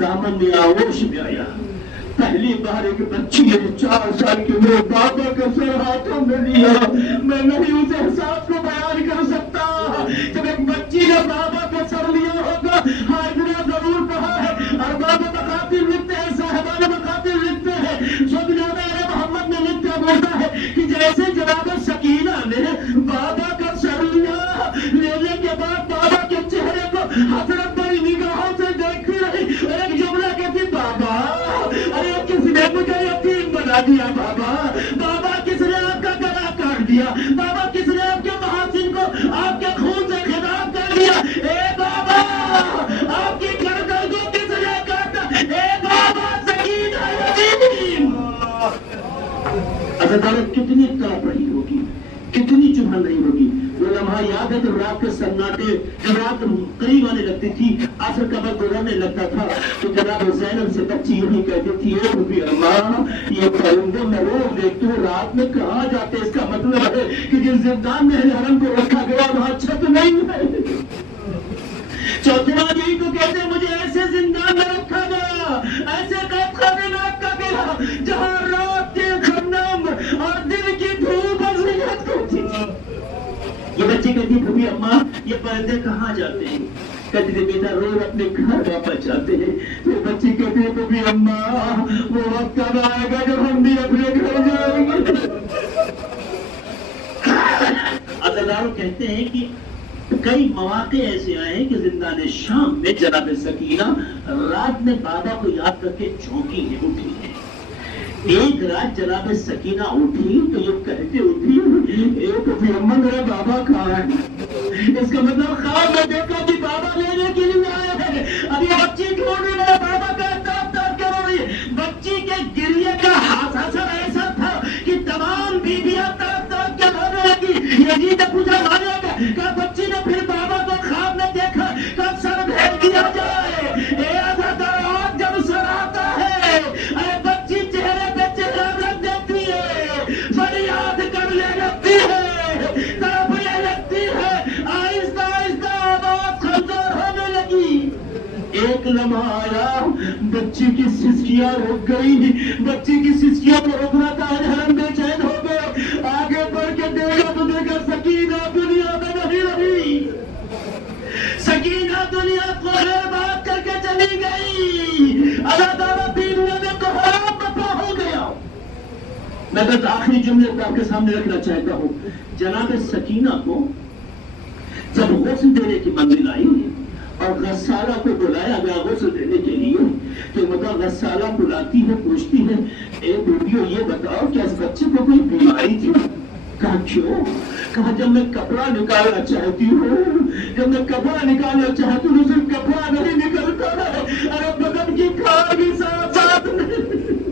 دامن میں آغوش میں آیا۔ پہلی بار ایک بچی ہے 4 سال کی میرے بابا کا سر ہاتھوں میں لیا، میں نہیں اس احساس کو بیان کر سکتا۔ جب ایک بچی نے بابا کا سر لیا ہوگا حاضرہ ضرور پڑھا ہے، اور بابا مقاتل لکھتے ہیں، صاحبان مقاتل لکھتے ہیں کہ جیسے جناب سکینہ نے بابا کا سر لیا، لینے کے بعد بابا کے چہرے کو حسرت بھری نگاہوں سے دیکھتی رہی، ایک جملہ کہتی بابا ارے کس نے مجھے یتیم بنا دیا، بابا بابا کس نے آپ کا گلا کاٹ دیا، بابا کس نے آپ کے محاسن کو آپ کے خون سے خطاب کر دیا، اے بابا آپ کی گردن کو کس نے کاٹا، اے بابا سکینہ یتیم۔ عدالت کتنی تڑپ رہی ہوگی، کتنی چبھن رہی ہوگی۔ وہ لمحہ یاد ہے جب رات کے سناٹے، جب رات قریب آنے لگتی تھی، عصر کا وقت گزرنے لگتا تھا، تو جناب زینب سے بچی یہی کہتی تھی، اے بھبی اماں یہ پرندے میں روز دیکھتے ہو رات میں کہاں جاتے، اس کا مطلب ہے کہ جس زندان میں حرم کو رکھا گیا وہاں چھت نہیں ہے۔ چوتھی بات یہی تو کہتے ہیں، مجھے ایسے زندان میں رکھا گیا، ایسے قید خانے میں رکھا گیا جہاں رات کے خنم اور دل کی دھوپ اذیت کرتی تھی۔ یہ بچی کہتی بھبی اماں یہ پرندے کہاں جاتے ہیں؟ کہتی تھی بیٹا روز اپنے گھر واپس جاتے ہیں۔ یہ بچی کہتی ہے بھبی اماں وہ وقت کب آئے گا جب ہم بھی اپنے گھر جائیں گے؟ عزادارو کہتے ہیں کہ کئی مواقع ایسے آئے ہیں کہ زندان شام میں جناب سکینہ رات میں بابا کو یاد کر کے چونکی ہے، اٹھی ہے۔ ایک رات جناب سکینہ اٹھی تو یہ کہتے اٹھی ایک بھی اماں میرا بابا کہاں ہے؟ اس کا مطلب خواب میں دیکھا کہ بابا لینے کے لیے آیا ہے، ابھی بچی ڈھونڈ رہی ہے، بابا کا تاپ تاپ کر رہی ہے۔ بچی کے گریے کا اثر ایسا تھا کہ تمام بیویاں تاپ تاپ کے رونے لگی۔ یزید نے پوچھا مانے گا، کہا بچی نے پھر بابا کو خواب میں دیکھا، کب سر بھیج دیا جائے۔ اے عزادار جب سر آتا ہے ارے بچی چہرے پہ چہرہ رکھ دیتی ہے، فریاد کرنے لگتی ہے، تڑپنے لگتی ہے، آہستہ آہستہ آواز کمزور ہونے لگی۔ ایک لمحہ آیا بچی کی سسکیاں رک گئی، بچی کی سسکیاں کو روکنا تھا، حرم بے چین ہو گئے۔ آگے بڑھ کے دیکھا تو دیکھا سکینہ دنیا میں نہیں رہی، سکینہ دنیا کو برباد کر کے چلی گئی۔ اللہ تعالیٰ دنیا میں تو حرام بپا ہو گیا۔ میں بس آخری جملے کو آپ کے سامنے رکھنا چاہتا ہوں۔ جناب سکینہ کو جب غسل دینے کی منزل آئی اور غسالہ کو بلایا گیا غسل دینے کے لیے، تو مطلب غسالہ بلاتی ہے، پوچھتی ہے اے بیٹیو یہ بتاؤ کیا اس بچے کو کوئی بیماری تھی؟ کہا کیوں؟ کہا جب میں کپڑا نکالنا چاہتی ہوں، جب میں کپڑا نکالنا چاہتی ہوں صرف کپڑا نہیں نکلتا ہے، ارے بدن کی کھال بھی ساتھ ساتھ نہیں۔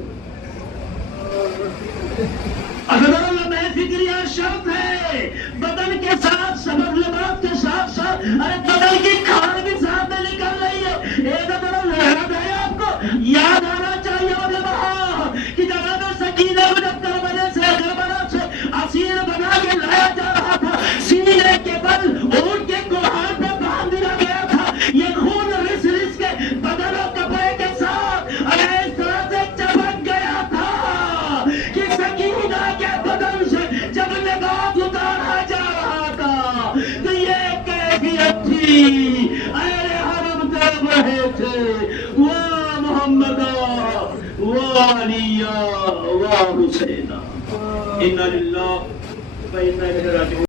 اگر اللہ میں فکریہ شرط ہے بدن کے ساتھ سبب لباس کے ساتھ ساتھ ارے بدن کی کھال بھی ساتھ میں نکل رہی ہے۔ ایک بڑا لہرا ہے، آپ کو یاد آنا چاہیے اور وہاں کہ جناب سکینہ کو جب کربلا سے اسیر بنا کے لایا جا رہا تھا، سینے کے بل اونٹ کے کوہان پہ باندھ دیا گیا تھا، یہ خون رس رس کے بدن و کپڑے کے ساتھ ارے اس طرح سے چمک گیا تھا کہ سکینہ کے بدن سے جب لباس اتارا جا رہا تھا تو یہ کیفیت تھی، ارے حرم طرف رہے تھے وہ محمد و علی و حسین۔ اِنَّا لِلَّهِ وَإِنَّا إِلَيْهِ رَاجِعُونَ۔